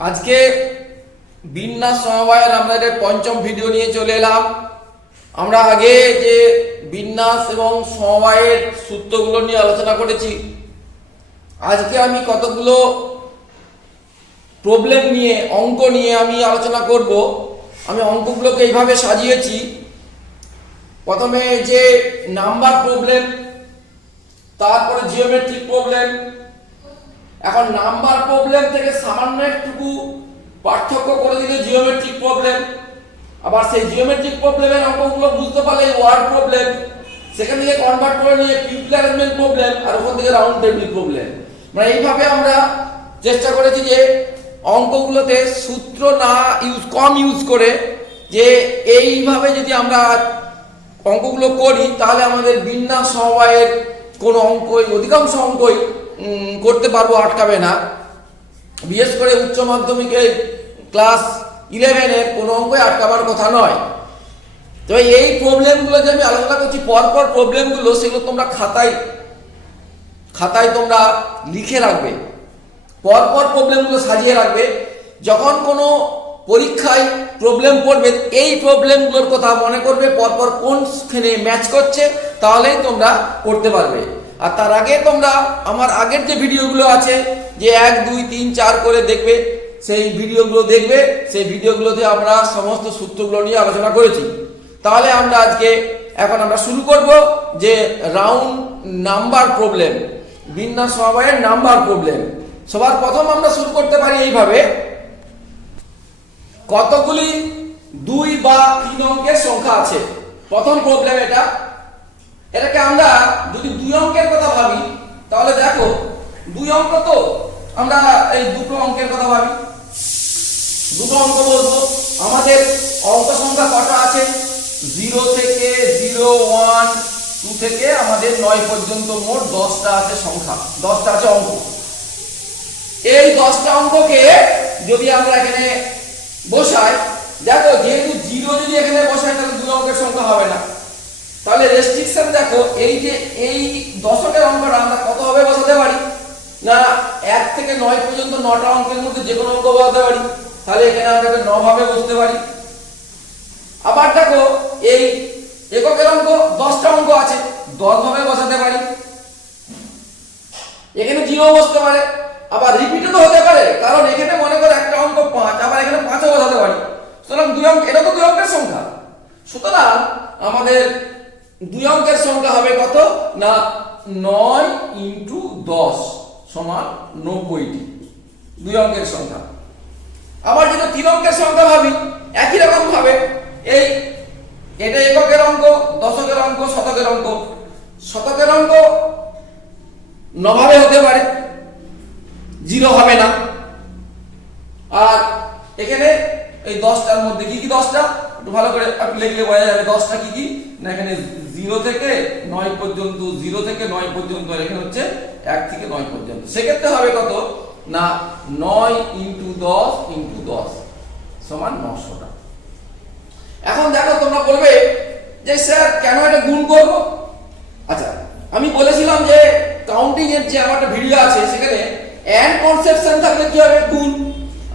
আজকে বিন্যাস সমবায়ের আমরা এর পঞ্চম ভিডিও নিয়ে চলে এলাম। আমরা আগে যে বিন্যাস এবং সমবায়ের সূত্রগুলো নিয়ে আলোচনা করেছি, আজকে আমি কতগুলো প্রবলেম নিয়ে অঙ্ক নিয়ে আমি আলোচনা করব। আমি অঙ্কগুলোকে এইভাবে সাজিয়েছি, প্রথমে যে নাম্বার প্রবলেম, তারপরে জিওমেট্রিক প্রবলেম। এখন নাম্বার প্রবলেম থেকে সামান্য একটুকু পার্থক্য করে দিলে জিওমেট্রিক প্রবলেম, আবার সেই জিওমেট্রিক প্রবলেমের অঙ্কগুলো বুঝতে পারলে ওয়ার্ড প্রবলেম, সেখান থেকে কনভার্ট করে নিয়ে পিপল অ্যারেঞ্জমেন্ট প্রবলেম, আর ওখান থেকে রাউন্ড টেবিল প্রবলেম। মানে এইভাবে আমরা চেষ্টা করেছি যে অঙ্কগুলোতে সূত্র না কম ইউজ করে, যে এইভাবে যদি আমরা অঙ্কগুলো করি তাহলে আমাদের বিন্যাস সমবায়ের কোনো অঙ্কই, অধিকাংশ অঙ্কই করতে পারবো, আটকাবে না। বিশেষ করে উচ্চ মাধ্যমিকে ক্লাস 11-এর কোনো অঙ্কই আটকাবার কথা নয়। তবে এই প্রবলেমগুলো যে আমি আলোচনা করছি, পরপর প্রবলেমগুলো, সেগুলো তোমরা খাতায় তোমরা লিখে রাখবে, পরপর প্রবলেমগুলো সাজিয়ে রাখবে। যখন কোনো পরীক্ষায় প্রবলেম পড়বে, এই প্রবলেমগুলোর কথা মনে করবে, পরপর কোনখানে ম্যাচ করছে, তাহলেই তোমরা করতে পারবে। আর তার আগে তোমরা আমার আগের যে ভিডিওগুলো আছে, যে 1, 2, 3, 4 করে দেখবে, সেই ভিডিওগুলো দেখবে। সেই ভিডিওগুলোতে আমরা সমস্ত সূত্রগুলো নিয়ে আলোচনা করেছি। তাহলে এখন আমরা শুরু করব যে রাউন্ড নাম্বার প্রবলেম, বিন্যাস সমবায়ের নাম্বার প্রবলেম। সবার প্রথম আমরা শুরু করতে পারি এইভাবে, কতগুলি 2 বা 3 অঙ্কের সংখ্যা আছে। প্রথম প্রবলেম এটাকে আমরা যদি 2 অঙ্কের কথা ভাবি, তাহলে দেখো 2 অঙ্ক, তো আমরা এই দুটো অঙ্কের কথা ভাবি। দুটো অঙ্ক বলবো, আমাদের অঙ্ক সংখ্যা কটা আছে? 0 থেকে 0, 1, 2 থেকে আমাদের 9 পর্যন্ত মোট 10টা আছে সংখ্যা, 10টা আছে অঙ্ক। এই 10টা অঙ্ককে যদি আমরা এখানে বসাই, দেখো যেহেতু 0 যদি এখানে বসাই তাহলে 2 অঙ্কের সংখ্যা হবে না। তাহলে রেস্ট্রিকশন দেখো, এই দশকের অঙ্কটা আমরা কত ভাবে বসাতে পারি না, 1 থেকে 9 পর্যন্ত 9টা অঙ্কের মধ্যে যে কোনো অঙ্ক বসাতে পারি। তাহলে এখানে আমরা 9 ভাবে বসতে পারি। আবার দেখো এই এককের অঙ্ক 10টা অঙ্ক আছে, 10 ভাবে বসাতে পারি। এখানে 0 বসতে পারে, আবার রিপিটও তো হতে পারে, কারণ এখানে মনে করো একটা অঙ্ক 5, আবার এখানে 5ও বসাতে পারি। সুতরাং 2 অঙ্ক, এটা তো 2 অঙ্কের সংখ্যা। সুতরাং আমাদের 2 অঙ্কের সংখ্যা হবে কত না, 9 × 10 সমান 90টি 2 অঙ্কের সংখ্যা। আবার যদি 3 অঙ্কের সংখ্যা ভাবি, একই রকম ভাবে এটা এককের অঙ্ক, দশকের অঙ্ক, শতকের অঙ্ক। শতকের অঙ্ক 9 ভাবে হতে পারে, 0 হবে না। আর এখানে এই 10টার মধ্যে কি কি 10টা একটু ভালো করে একটু লিখলে বোঝা যাবে। 10টা কি কি না, এখানে 0 থেকে 9 পর্যন্ত, 0 থেকে 9 পর্যন্ত, আর এখানে হচ্ছে 1 থেকে 9 পর্যন্ত। সেক্ষেত্রে হবে কত না, 9 × 10 × 10 সমান 900টা। এখন দেখো তোমরা বলবে যে স্যার কেন এটা গুণ করব? আচ্ছা, আমি বলেছিলাম যে কাউন্টিং এর যে আমার একটা ভিডিও আছে, সেখানে এন্ড কনসেপশন থাকলে কি হবে, গুণ।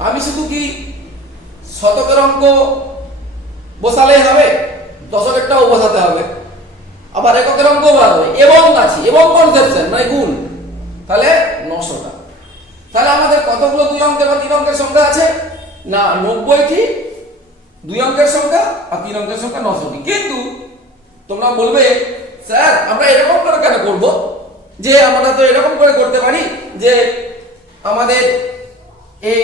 আমি শুধু কি শতকের অঙ্ক বসালেই হবে? দশকেরটাও বসাতে হবে, আবার এককের অঙ্ক বসাতে হবে, এবং আছে এবং কনসেপশন মানে গুণ। তাহলে 900টা। তাহলে আমাদের কতগুলো 2 অঙ্কের বা 3 অঙ্কের সংখ্যা আছে না, 90টি 2 অঙ্কের সংখ্যা, আর 3 অঙ্কের সংখ্যা 900টি। কিন্তু তোমরা বলবে স্যার আমরা এরকম করে কেন করব, যে আমরা তো এরকম করে করতে পারি যে আমাদের এই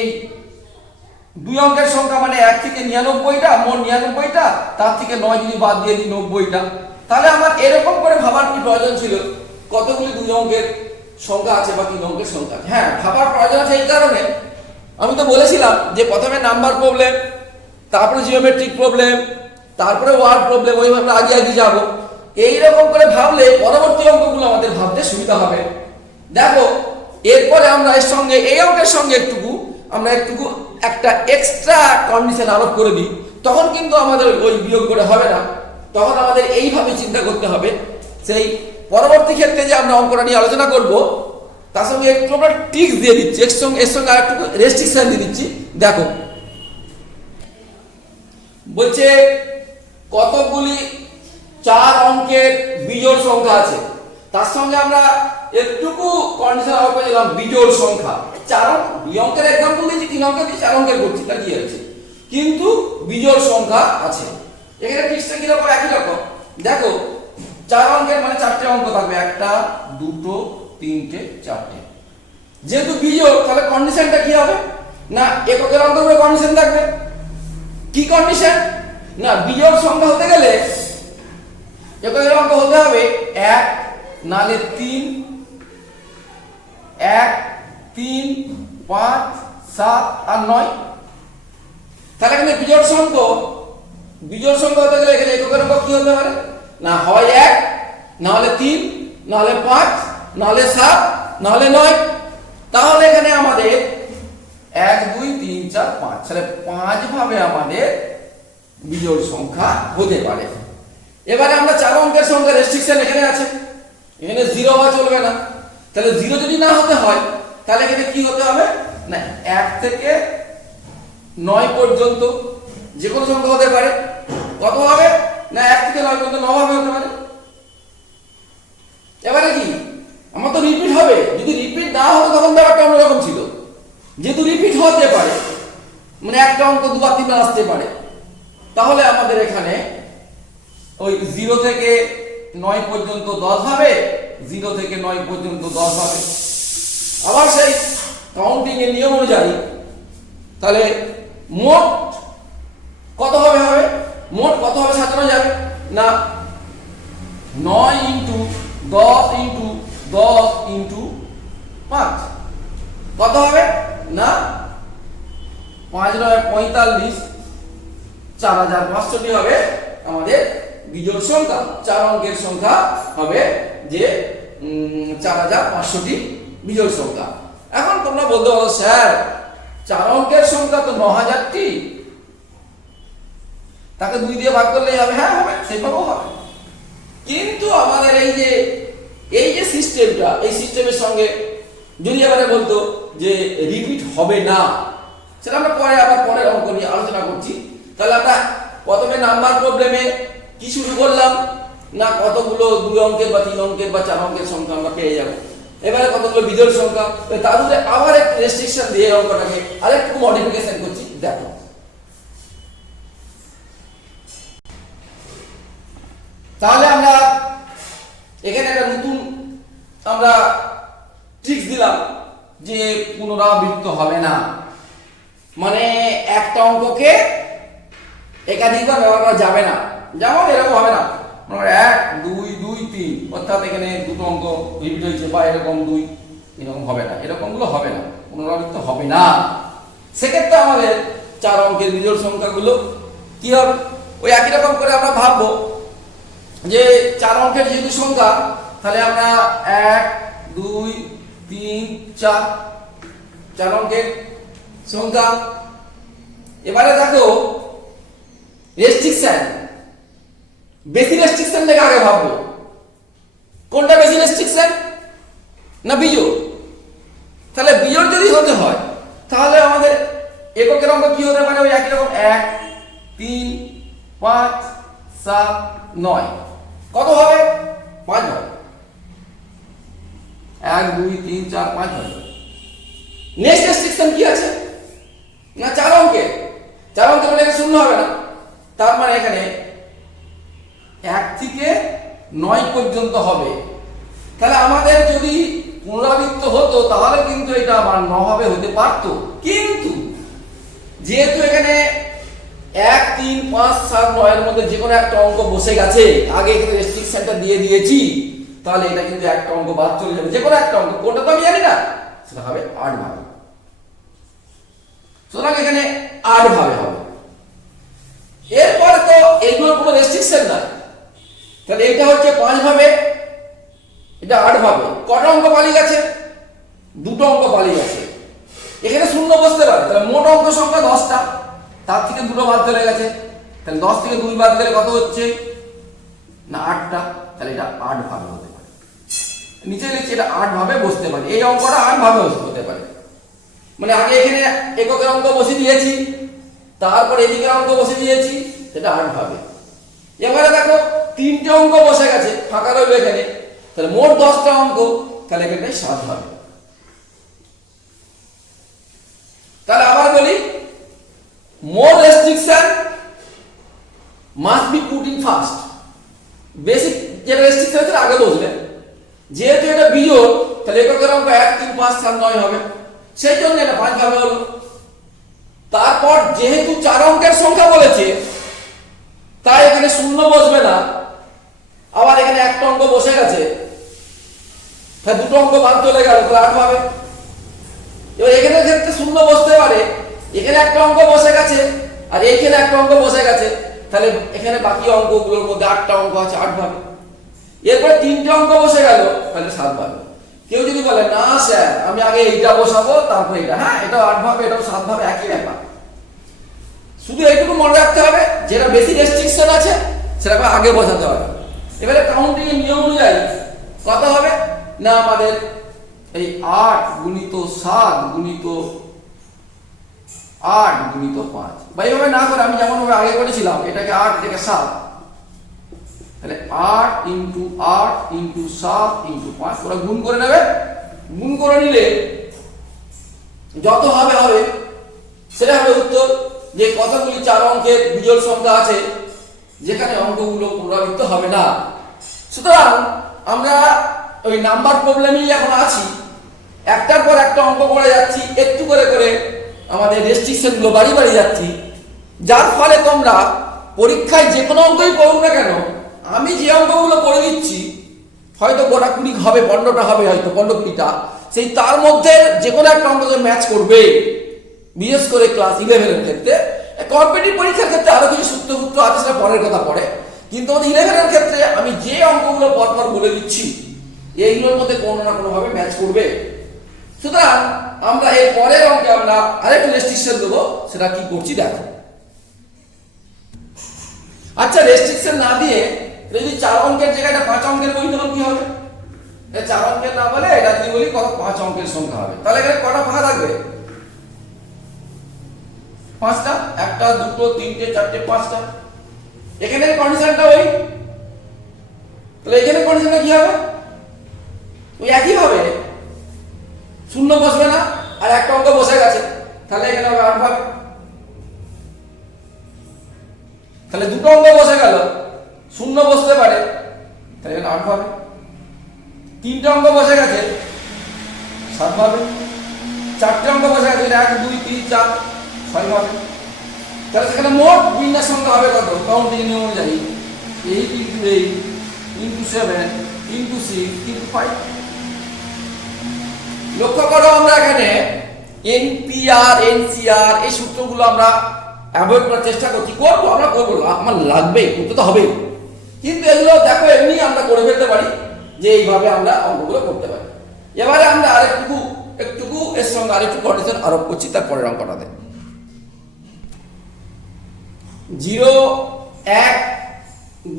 2 অঙ্কের সংখ্যা মানে 1 থেকে 99টা, মোট 99টা, তার থেকে 9 যদি বাদ দিয়ে দিই 90টা। তাহলে আমার এরকম করে ভাবার কি প্রয়োজন ছিল, কতগুলি 2 অঙ্কের সংখ্যা আছে বা 3 অঙ্কের সংখ্যা? হ্যাঁ, ভাবার প্রয়োজন আছে এই কারণে, আমি তো বলেছিলাম যে প্রথমে নাম্বার প্রবলেম, তারপরে জিওমেট্রিক প্রবলেম, তারপরে ওয়ার্ড প্রবলেম, ওইভাবে আগে যাবো। এইরকম করে ভাবলে পরবর্তী অঙ্কগুলো আমাদের ভাবতে সুবিধা হবে। দেখো এরপরে আমরা এর সঙ্গে, এই অঙ্কের সঙ্গে আমরা একটুকু একটা এক্সট্রা কন্ডিশন আরোপ করে দিই, তখন কিন্তু আমাদের ওই বিয়োগ করে হবে না। তখন আমাদের এইভাবে চিন্তা করতে হবে, সেই পরবর্তী ক্ষেত্রে যে আমরা অঙ্কটা নিয়ে আলোচনা করব, তার সঙ্গে একটু আমরা টিক্স দিয়ে দিচ্ছি, এর সঙ্গে আর একটু রেস্ট্রিকশন দিয়ে দিচ্ছি, দেখো বলছে কতগুলি 4 অঙ্কের বিজোড় সংখ্যা আছে, তার সঙ্গে আমরা একটুকু কন্ডিশন আরোপ করলাম বিজোড় সংখ্যা। 2 অঙ্কের एग्जांपल দিয়েছি, 3 অঙ্কের দিয়েছি, 4 অঙ্কের করছি, তা কি আছে, কিন্তু বিজোড় সংখ্যা আছে। এখানে ট্রিক্সটা কি রকম, একই রকম। দেখো 4 অঙ্কের মানে 4টে অঙ্ক থাকবে, 1 2 3 4টে। যেহেতু বিজোড় তাহলে কন্ডিশনটা কি হবে না এককের অঙ্কের উপরে কন্ডিশন থাকবে। কি কন্ডিশন না বিজোড় সংখ্যা হতে গেলে এককের অঙ্ক হতে হবে 1 নালে 3 1 3 5 7 আর 9। তাহলে এখানে বিজোড় সংখ্যা হতে গেলে এখানে এককের অঙ্ক কি হতে পারে না হয় 1 না হলে 3 না হলে 5 না হলে 7 না হলে 9। তাহলে এখানে আমাদের 1 2 3 4 5 তাহলে 5 ভাবে আমাদের বিজোড় সংখ্যা হতে পারে। এবারে আমরা 4 অঙ্কের সংখ্যা রেস্ট্রিকশন এখানে আছে, এখানে 0 হওয়া চলবে না। তাহলে 0 যদি না হতে হয় তাহলে এখানে কি হতে হবে না 1 থেকে 9 পর্যন্ত যে কোনো সংখ্যা হতে পারে। কত হবে না 1 থেকে 9 পর্যন্ত 9 ভাবে হতে পারে। এবারে কি আমার তো রিপিট হবে, যদি রিপিট না হতো তখন ব্যাপারটা অন্যরকম ছিল। যেহেতু রিপিট হতে পারে মানে একটা অঙ্ক দুবার তিনবার আসতে পারে, তাহলে আমাদের এখানে ওই 0 থেকে 9 পর্যন্ত 10 হবে, 0 থেকে 9 পর্যন্ত 10 হবে। আবার সেই কাউন্টিং এর নিয়ম অনুযায়ী তাহলে মোট কত হবে মোট কত হবে সাজানো যাবে না 9 ইনটু 10 ইনটু 10 ইনটু 5 কত হবে না 5 9 45 4500টি হবে আমাদের বিজোড় সংখ্যা। 4 অঙ্কের সংখ্যা হবে যে 4500টি বিজোড় সংখ্যা। এখন তোমরা বলতে পারো স্যার 4 অঙ্কের সংখ্যা তো 9000টি, তাকে 2 দিয়ে ভাগ করলেই হবে। হ্যাঁ হবে, সেভাবেও হবে, কিন্তু আমাদের এই যে সিস্টেমটা, এই সিস্টেমের সঙ্গে যদি এবারে বলতো যে রিপিট হবে না, সেটা আমরা পরের অঙ্ক নিয়ে আলোচনা করছি। তাহলে আমরা প্রথমে নাম্বার প্রবলেমে কি শুরু করলাম না কতগুলো 2 অঙ্কের বা 3 অঙ্কের বা 4 অঙ্কের সংখ্যা আমরা পেয়ে যাব। এবারে কতগুলো বিজোড় সংখ্যা, তার উপরে আবার একটু রেস্ট্রিকশন দিয়ে অঙ্কটাকে আরেকটু মডিফিকেশন করছি। দেখো তাহলে আমরা এখানে একটা নতুন আমরা ট্রিক্স দিলাম যে পুনরাবৃত্ত হবে না, মানে একটা অঙ্ককে একাধিকবার ব্যবহার করা যাবে না। যেমন এরকম হবে না 1 2 2 3 অর্থাৎ এখানে দুটো অঙ্ক রিপিট হয়েছে বা এরকম 2 এরকম হবে না, এরকমগুলো হবে না, পুনরাবৃত্ত হবে না। সেক্ষেত্রে আমাদের 4 অঙ্কের বিজোড় সংখ্যাগুলো কি হবে ওই একই রকম করে আমরা ভাববো যে 4 অঙ্কের যেহেতু সংখ্যা তাহলে আমরা 1 2 3 4 অঙ্কের সংখ্যা। এবারে দেখো রেস্ট্রিকশন, বেশি রেস্ট্রিকশন থেকে আগে ভাববো কোনটা বেশি রেস্ট্রিকশন না বিজোড়। তাহলে বিজোড় যদি হতে হয় তাহলে আমাদের এককের অঙ্ক কি হতে পারে ওই একই রকম 1 3 5 7 9 কত হবে 5 হবে, 1 2 3 4 5 হবে। নেক্সট রেস্ট্রিকশন কি আছে না 4 অঙ্কের মানে শূন্য হবে না, তার মানে এখানে 1 থেকে 9 পর্যন্ত হবে। তাহলে আমাদের যদি পুনরাবৃত্ত হতো তাহলে কিন্তু এটা আবার 9 ভাবে হতে পারতো, কিন্তু যেহেতু এখানে 1 3 5 7 9 এর মধ্যে যে কোনো একটা অঙ্ক বসে গেছে, আগে এখানে রেস্ট্রিকশনটা দিয়ে দিয়েছি, তাহলে এটা কিন্তু একটা অঙ্ক বাদ চলে যাবে, যে কোনো একটা অঙ্ক, কোনটা তো আমি জানি না, সেটা হবে 8 ভাবে। সুতরাং এখানে 8 ভাবে হবে। এরপরে তো এগুলোর কোনো রেস্ট্রিকশন নাই, তাহলে এটা হচ্ছে 5 ভাবে, এটা 8 ভাবে। কটা অঙ্ক পালিয়ে গেছে? দুটো অঙ্ক পালিয়ে গেছে, এখানে শূন্য বসতে পারে। তাহলে মোট অঙ্ক সংখ্যা 10টা, তার থেকে দুটো বাদ চলে গেছে, তাহলে 10 থেকে 2 বাদ গেলে কত হচ্ছে না 8টা। তাহলে এটা 8 ভাবে হতে পারে। নিচে লিখছি এটা 8 ভাবে বসতে পারে, এই অঙ্কটা 8 ভাবে হতে পারে। মানে আগে এখানে এককের অঙ্ক বসিয়ে দিয়েছি, তারপর এদিকে অঙ্ক বসিয়ে দিয়েছি, সেটা 8 হবে। এবারে দেখো 3টে অঙ্ক বসে গেছে, ফাঁকা রইল এখানে, তাহলে মোট 10টা অঙ্ক, তাহলে এখানে 7 হবে। তাহলে আবার বলি, more restriction must be put in first. Basic যেটা রেস্ট্রিকশন আছে আগে বসবে, যেহেতু এটা বিজোড় তাহলে এককের অঙ্ক 1 3 5 7 9 হবে, সেই জন্য এটা 5 ভাবে হলো। তারপর যেহেতু 4 অঙ্কের সংখ্যা বলেছে তাই এখানে শূন্য বসবে না, আবার এখানে একটা অঙ্ক বসে গেছে, তাহলে দুটো অঙ্ক বাদ চলে গেল, তাহলে 8 হবে। এবার এখানে ক্ষেত্রে শূন্য বসতে পারে, এখানে একটা অঙ্ক বসে গেছে আর এইখানে একটা অঙ্ক বসে গেছে, তাহলে এখানে বাকি অঙ্কগুলোর মধ্যে 8টা অঙ্ক আছে, 8 ভাবে। এরপরে 3টে অঙ্ক বসে গেল, তাহলে 7 ভাবে। কেউ যদি বলে না স্যার আমি আগে এইটা বসাবো তারপরে এটা, হ্যাঁ এটাও 8 ভাবে এটাও 7 ভাবে, একই ব্যাপার। শুধু এইটুকু মনে রাখতে হবে, যেটা বেশি রেস্ট্রিকশন আছে সেটা আগে বসাতে হবে। এবারে কাউন্টিং এর নিয়ম অনুযায়ী কত হবে না, আমাদের এই 8 গুণিত 7 গুণিত 8 গুণিত 5, বা এইভাবে না করে আমি যেমন ভাবে আগে করেছিলাম, এটাকে 8 এটাকে 7, তাহলে 8 ইন্টু 8 ইন্টু 7 ইন্টু 5 ওরা গুণ করে নেবে। গুণ করে নিলে যত হবে হবে সেটা হবে উত্তর। যে কতগুলি 4 অঙ্কের বিজোড় সংখ্যা আছে যেখানে অঙ্কগুলো পুনরাবৃত্ত হবে না। সুতরাং আমরা ওই নাম্বার প্রবলেমেই এখন আছি, একটার পর একটা অঙ্ক করে যাচ্ছি, একটু করে করে আমাদের রেস্ট্রিকশনগুলো বাড়ি যাচ্ছি, যার ফলে তোমরা পরীক্ষায় যে কোনো অঙ্কই করুক না কেন, আমি যে অঙ্কগুলো করে দিচ্ছি হয়তো গোটা 20 হবে, 15টা হবে, হয়তো 15-20টা, সেই তার মধ্যে যে কোনো একটা অঙ্ককে ম্যাচ করবে। বিশেষ করে ক্লাস 11-এর ক্ষেত্রে, কম্পিটিটিভ পরীক্ষার ক্ষেত্রে আরো কিছু সূত্র আছে, সেটা পরের কথা পড়ে, কিন্তু আমাদের 11-এর ক্ষেত্রে আমি যে অঙ্কগুলো পরপর বলে দিচ্ছি এইগুলোর মধ্যে কোনো না কোনো ভাবে ম্যাচ করবে। সুতরাং আমরা এই পরের অঙ্কে আমরা আরেকটু রেস্ট্রিকশন দেবো, সেটা কি করছি দেখো। আচ্ছা, রেস্ট্রিকশন না দিয়ে যদি 4 অঙ্কের জায়গায় 5 অঙ্কের বলি তখন কি হবে? 4 অঙ্কের না বলে এটা যদি বলি কত 5 অঙ্কের সংখ্যা হবে, তাহলে এখানে কটা ফাঁকা থাকবে? 5টা, 1টা 2টো 3টে 4টে 5টা। এখানে কন্ডিশনটা ওই, তাহলে এখানে কন্ডিশনটা কি হবে? ওই একই ভাবে শূন্য বসবে না, আর একটা অঙ্ক বসে গেছে, তাহলে এখানে হবে 8 ভাবে। তাহলে দুটো অঙ্ক বসে গেল, শূন্য বসতে পারে, তাহলে এখানে 8 ভাবে। 3টে অঙ্ক বসে গেছে, 7 ভাবে। 4টে অঙ্ক বসে গেছে, 1 2 3 4 6 ভাবে। তাহলে সেখানে মোট বিন্যাস সংখ্যা হবে কত? কাউন্টিং নিয়ম অনুযায়ী 8 ইন্টু 8 ইন্টু 7 ইন্টু 6 ইন্টু 5। লক্ষ্য করো আমরা এখানে এনপিআর এনসিআর এই সূত্রগুলো আমরা অ্যাভয়েড করার চেষ্টা করছি, করবো, আমরা করবো, আমার লাগবে, করতে তো হবেই, কিন্তু এগুলো দেখো এমনি আমরা করে ফেলতে পারি, যে এইভাবে আমরা অঙ্কগুলো করতে পারি। এবারে আমরা একটু এর সঙ্গে আরেকটু কন্ডিশন আরোপ করছি, তার পরের অঙ্কটাতে 0 1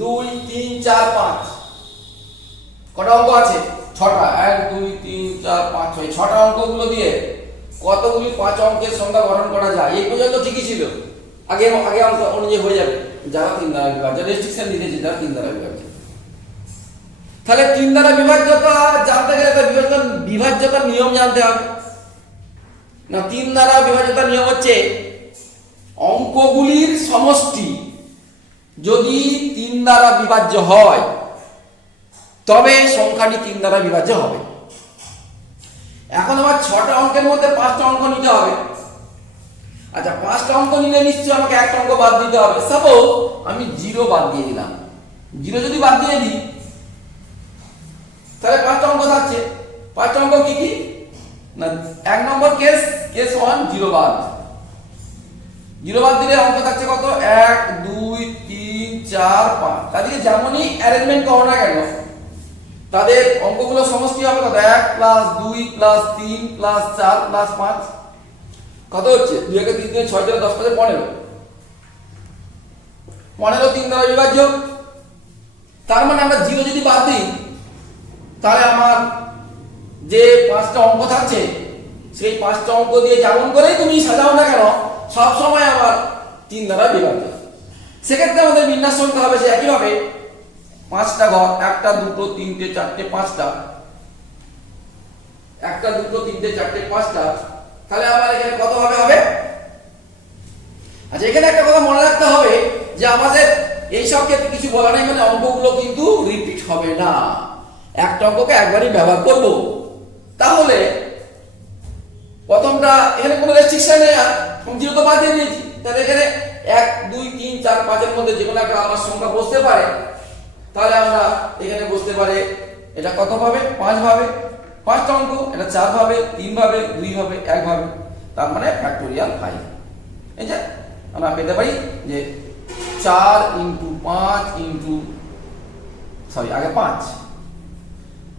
2 3 4 5 কটা অঙ্ক আছে? 6টা। 1 2 3 4 5 6, 6টা অঙ্কগুলো দিয়ে কতগুলি 5 অঙ্কের সংখ্যা গঠন করা যায়? এই পর্যন্ত ঠিকই ছিল, আগে অঙ্ক অনুযায়ী হয়ে যাবে, যারা 3 দ্বারা বিভাজ্য, রেস্ট্রিকশন দিতেছে যারা 3 দ্বারা বিভাজ্য। তাহলে 3 দ্বারা বিভাজ্যতা জানতে গেলে তার বিভাজ্যতার নিয়ম জানতে হবে না। 3 দ্বারা বিভাজ্যতার নিয়ম হচ্ছে অঙ্কগুলির সমষ্টি যদি 3 দ্বারা বিভাজ্য হয় তবে সংখ্যাটি 3 দ্বারা বিভাজ্য হবে। এখন আমার 6টা অঙ্কের মধ্যে 5টা অঙ্ক নিতে হবে। আচ্ছা, 5টা অঙ্ক নিলে নিশ্চয়ই আমাকে একটা অঙ্ক বাদ দিতে হবে। সাপোজ আমি 0 বাদ দিয়ে দিলাম, 0 যদি বাদ দিয়ে দিই তাহলে 5টা অঙ্ক থাকছে। 5টা অঙ্ক কি কি না, 1 নম্বর কেস 1 0 বাদ। 0 বাদ দিলে অঙ্ক থাকছে কত? 1 2 3 4 5। তাদেরকে যেমনই অ্যারেঞ্জমেন্ট করো না কেন তাদের অঙ্কগুলো সমষ্টি হবে কত? 1 প্লাস 2 প্লাস 3 প্লাস 4 প্লাস 5 কত হচ্ছে? 2 কে 3 দিয়ে 6 দিয়ে 10 5 15। 15 3 দ্বারা বিভাজ্য। তার মানে আমরা 0 যদি বাদ দিই তাহলে আমার যে 5টা অঙ্ক থাকছে সেই 5টা অঙ্ক দিয়ে যেমন করেই তুমি সাজাও না কেন সব সময় আমার 3 দ্বারা বিভাজ্য। সেক্ষেত্রে আমাদের বিন্যাস সংখ্যা হবে সে একইভাবে 5টা ঘর, 1টা 2টো 3টে 4টে 5টা, 1টা 2টো 3টে 4টে 5টা। তাহলে আমার এখানে কত হবে? আচ্ছা, এখানে একটা কথা মনে রাখতে হবে যে আমাদের এই সব ক্ষেত্রে কিছু বলা নেই, মানে অঙ্কগুলো কিন্তু রিপিট হবে না, একটা অঙ্ককে একবারই ব্যবহার করব। তাহলে প্রথমটা এখানে কোনো রেস্ট্রিকশন নেই, আর জিরো তো বাদ দিয়ে দিয়েছি। তাহলে এখানে 1 2 3 4 5 এর মধ্যে যে কোনো একটা আমার সংখ্যা বসতে পারে। তাহলে আমরা এখানে বসতে পারে এটা কত ভাবে? 5 ভাবে। 5টা অঙ্ক, এটা 4 ভাবে, 3 ভাবে, 2 ভাবে, 1 ভাবে, তার মানে ফ্যাক্টোরিয়াল 5। এই যে আমরা পেতে পারি যে 4 ইন্টু 5 ইন্টু আগে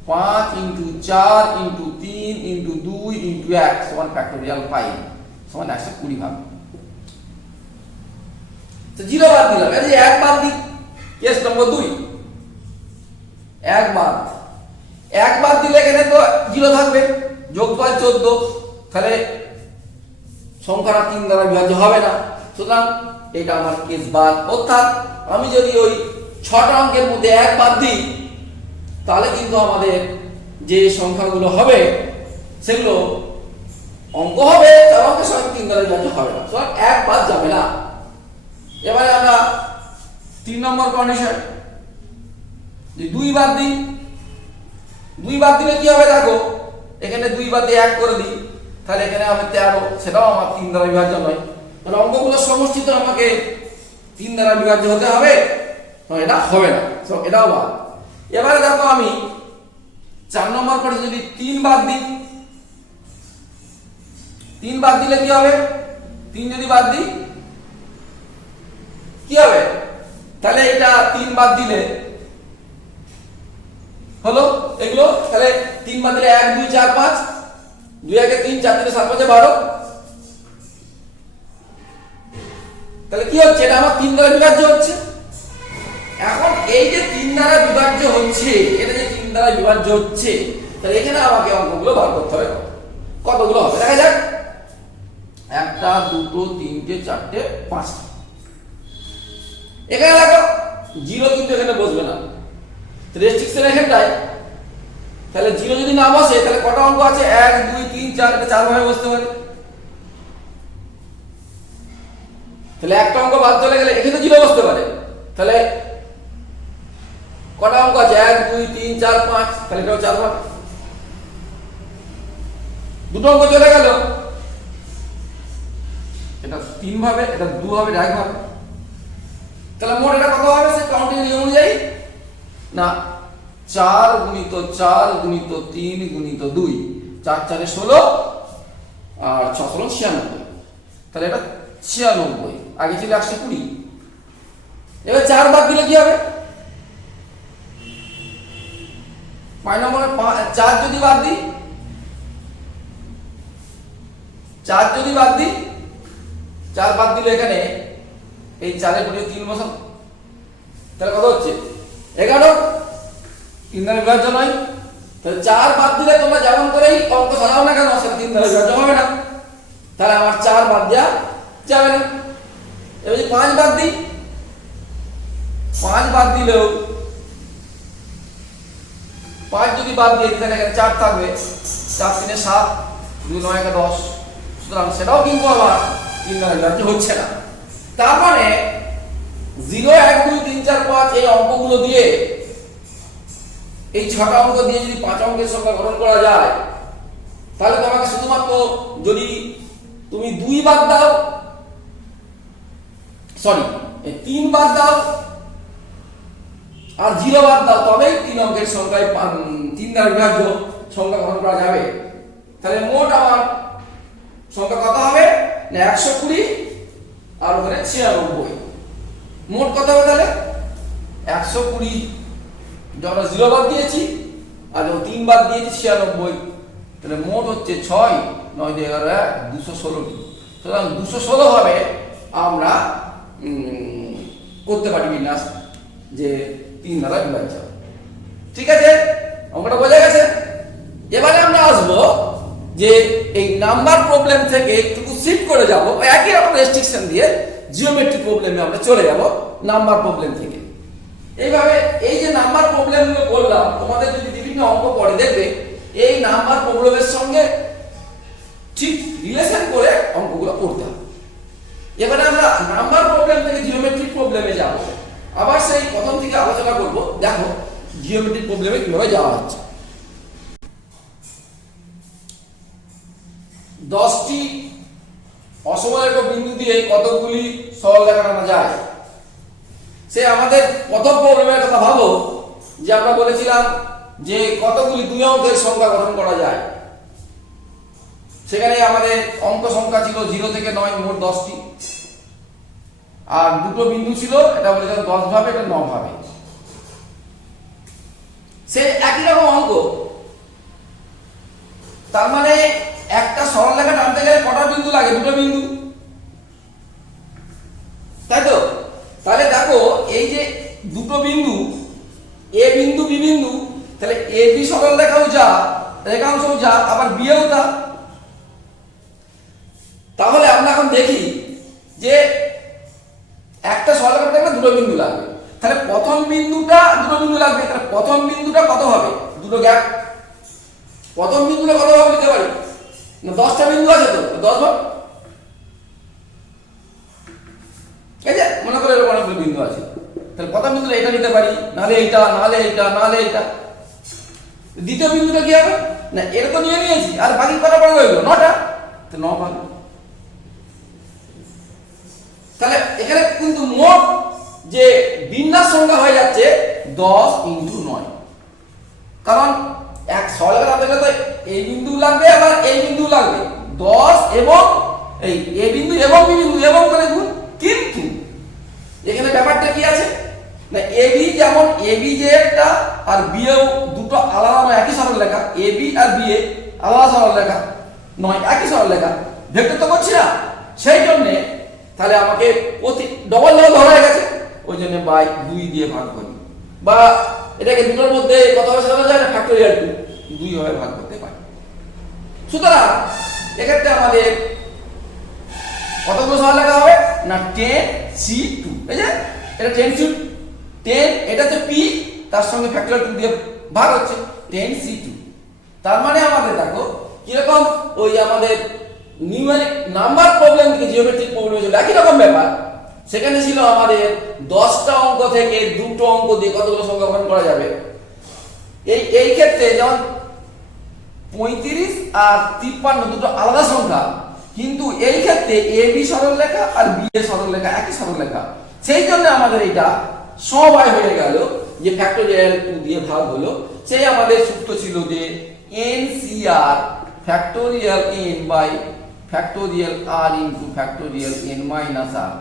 5 ইন্টু 4 ইন্টু 3 ইন্টু 2 ইন্টু 1 সমান ফ্যাক্টোরিয়াল 5 সমান 120 ভাগ। তো 0 বাদ দিলাম, এই যে 1 বাদ দিই, কেস নম্বর 2 1 বাদ দিলে এখানে তো 0 থাকবে, যোগফল 14, তাহলে সংখ্যাটা 3 দ্বারা বিভাজ্য হবে না, সুতরাং এটা আমার কেস বাদ। অর্থাৎ আমি যদি ওই 6টা অঙ্কের মধ্যে 1 বাদ দিই তাহলে কিন্তু আমাদের যে সংখ্যাগুলো হবে সেগুলো অঙ্ক হবে, তার অঙ্কের সঙ্গে 3 দ্বারা বিভাজ্য হবে না, সুতরাং 1 বাদ যাবে না। এবারে আমরা 3 নম্বর কন্ডিশন, যে 2 বাদ দিই। 2 বাদ দিলে কি হবে? দেখো এখানে 2 বাদ দিয়ে 1 করে দিই, তাহলে এখানে হবে 13, সেটাও আমার 3 দ্বারা বিভাজ্য নয়। তাহলে অঙ্কগুলোর সমষ্টি তো আমাকে 3 দ্বারা বিভাজ্য হতে হবে, এটা হবে না, তো এটাও বাদ। এবারে দেখো আমি 4 নম্বর করে যদি 3 বাদ দিই, 3 বাদ দিলে কি হবে? 3 যদি বাদ দিই কি হবে? তাহলে এটা 3 বাদ দিলে হলো এগুলো, তাহলে 3 বাদ দিলে 1 2 4 5, 2 1 3 4 3 7 5 12, তাহলে কি হচ্ছে? এটা আমার 3 দ্বারা বিভাজ্য হচ্ছে। এখন এই যে 3 দ্বারা বিভাজ্য হচ্ছে, এটা যে 3 দ্বারা বিভাজ্য হচ্ছে, তাহলে এখানে আমাকে অঙ্কগুলো বার করতে হবে, কতগুলো হবে দেখা যাক। 1টা 2টো 3টে 4টে 5টা। এখানে দেখো 0 কিন্তু এখানে বসবে না, রেস্ট্রিকশন এখানটায়। তাহলে 0 যদি না বসে তাহলে কটা অঙ্ক আছে? 1 2 3 4, এটা 4 ভাবে বসতে পারে। তাহলে একটা অঙ্ক বাদ চলে গেলে এখানে 0 বসতে পারে। তাহলে কটা অঙ্ক আছে? 1 2 3 4 5, তাহলে এটাও 4 ভাবে। দুটো অঙ্ক চলে গেল, এটা 3 ভাবে, এটা 2 ভাবে, 1 ভাবে। তাহলে মোট এটা কত হবে সে কাউন্টিং নিয়ম অনুযায়ী? না, 4 গুণিত 4 গুণিত 3 গুণিত 2, 4 4 এ 16 আর 6 16 96, তাহলে এটা 96, আগে ছিল 120। এবার 4 বাদ দিলে কি হবে? 5 নম্বরে 4 যদি বাদ দিই, 4 যদি বাদ দিই, 4 বাদ দিলে এখানে এই 4 এর পরে 3 বসাও, তাহলে কত হচ্ছে? 11। 3 দ্বারা বিভাজ্য নয়, তাহলে 4 বাদ দিলে তোমরা যেমন করেই অঙ্ক সাজাও না কেন সেটা 3 দ্বারা বিভাজ্য হবে না, তাহলে আমার 4 বাদ দেওয়া যাবে না। এবার যদি 5 বাদ দিই, 5 বাদ দিলেও 5 যদি বাদ দিয়ে তাহলে এখানে 4 থাকবে, 4 3 এ 7, 2 9 এ 10, সুতরাং সেটাও কিন্তু আবার 3 দ্বারা বিভাজ্য হচ্ছে না। তার মানে 0 1 2 3 4 5 এই অঙ্কগুলো দিয়ে, এই 6টা অঙ্ক দিয়ে যদি 5 অঙ্কের সংখ্যা গঠন করা যায়, তাহলে তোমাকে শুধুমাত্র যদি তুমি 2 বাদ দাও, 3 বাদ দাও আর 0 বাদ দাও, তবেই 3 অঙ্কের সংখ্যায় 3 দ্বারা বিভাজ্য সংখ্যা গঠন করা যাবে। তাহলে মোট আমার সংখ্যা কত হবে? না 120 আর ওখানে 96। মোট কত হবে তাহলে? 120 যখন 0 বাদ দিয়েছি আর যখন 3 বাদ দিয়েছি 96, তাহলে মোট হচ্ছে 6 9 2 11 216। সুতরাং 216 ভাবে আমরা করতে পারি বিন্যাস, যে 3 দ্বারা বিভাজ্য। ঠিক আছে, অঙ্কটা বোঝা গেছে? এবারে আমরা আসবো যে এই নাম্বার প্রবলেম থেকে একটু শিফট করে যাব, একই রকম রেস্ট্রিকশন দিয়ে জিওমেট্রিক প্রবলেমে আমরা চলে যাব নাম্বার প্রবলেম থেকে। এইভাবে এই যে নাম্বার প্রবলেমগুলো বললাম, তোমাদের যদি বিভিন্ন অঙ্ক পড়ে দেখবে এই নাম্বার প্রবলেমের সঙ্গে ঠিক রিলেশন করে অঙ্কগুলো করতে হবে। এবারে আমরা নাম্বার প্রবলেম থেকে জিওমেট্রিক প্রবলেমে যাব, আবার সেই প্রথম থেকে আলোচনা করব। দেখো জিওমেট্রিক প্রবলেমে কিভাবে যাওয়া হচ্ছে। 10টি অসমরেখা বিন্দু দিয়ে কতগুলি সরলরেখা টানা যায়। সে আমাদের প্রথম প্রবলেমের কথা ভাবো, যে আমরা বলেছিলাম যে কতগুলি দুই অঙ্কের সংখ্যা গঠন করা যায়। সেখানে আমাদের অঙ্ক সংখ্যা ছিল 0 থেকে 9, মোট 10টি, আর দুটো বিন্দু ছিল, এটা বলেছিলাম 10 ভাবে, এটা 9 ভাবে। সে একই রকম অঙ্ক, তার মানে একটা সরলরেখা টানতে গেলে কটা বিন্দু লাগে? দুটো বিন্দু, তাই তো? তাহলে দেখো এই যে দুটো বিন্দু, এ বিন্দু বি বিন্দু, তাহলে এ বি সরলরেখাও যা, রেখাংশও যা, আবার বিয়েও তা। তাহলে আমরা এখন দেখি যে একটা সরলরেখা টানলে দুটো বিন্দু লাগবে, তাহলে প্রথম বিন্দুটা দুটো বিন্দু লাগবে, তাহলে প্রথম বিন্দুটা কত হবে? দুটো গ্যাপ। প্রথম বিন্দুটা কত হবে নিতে পারি না? 10টা বিন্দু আছে তো, 10 ভাগ, এই যে মনে করে এরকম অনেকগুলো বিন্দু আছে, তাহলে প্রথম বিন্দুটা এটা নিতে পারি, নাহলে এইটা, নাহলে এইটা, নাহলে এইটা। দ্বিতীয় বিন্দুটা কি হবে? না এটা তো নিয়ে নিয়েছি, আর বাকি কটা পড়ে রইলো? 9টা, তো 9 ভাগ। তাহলে এখানে কিন্তু মোট যে বিন্যাস সংখ্যা হয়ে যাচ্ছে 10 × 9, কারণ এক সরলরেখা টানতে গেলে তো এই বিন্দু লাগবে, আবার এই বিন্দু লাগবে। 10 এবং এই এ বিন্দু এবং বি বিন্দু এবং করে গুণ। কিন্তু এখানে ব্যাপারটা কি আছে না, এবি যেমন এবি যে একটা আর বিও দুটো আলাদা নয়, একই সরলরেখা। এবি আর বিএ আলাদা সরলরেখা নয়, একই সরলরেখা। ভেক্টর তো করছি না, সেই জন্য তাহলে আমাকে প্রতি ডবল ডবল ধরা হয়ে গেছে, ওই জন্য বাই 2 দিয়ে ভাগ করি, বা এটাকে দুটোর মধ্যে কত ভাবে সাজানো যায় না, ফ্যাক্টরিয়াল 2 ভাবে ভাগ করতে পারি। সুতরাং এক্ষেত্রে আমাদের কতগুলো সরলরেখা হবে না, 10C2। এই যে এটা 10, এটা হচ্ছে p, তার সঙ্গে ফ্যাক্টরিয়াল 2 দিয়ে ভাগ হচ্ছে 10C2। তার মানে আমাদের দেখো কিরকম ওই আমাদের নিউমেরিক নাম্বার প্রবলেম থেকে জিওমেট্রিক প্রবলেম ছিল একই রকম ব্যাপার। সেখানে ছিল আমাদের 10টা অঙ্ক থেকে দুটো অঙ্ক দিয়ে কতগুলো সংখ্যা গঠন করা যাবে। এই ক্ষেত্রে যেমন 35 আর 53 দুটো আলাদা সংখ্যা, কিন্তু এই ক্ষেত্রে এ বি সরলরেখা আর বি এ সরলরেখা একই সরলরেখা, সেই জন্য আমাদের এটা সমবায় হয়ে গেল, যে ফ্যাক্টরিয়াল 2 দিয়ে ভাগ হলো। সেই আমাদের সূত্র ছিল যে NCR factorial n by factorial r into factorial n minus r।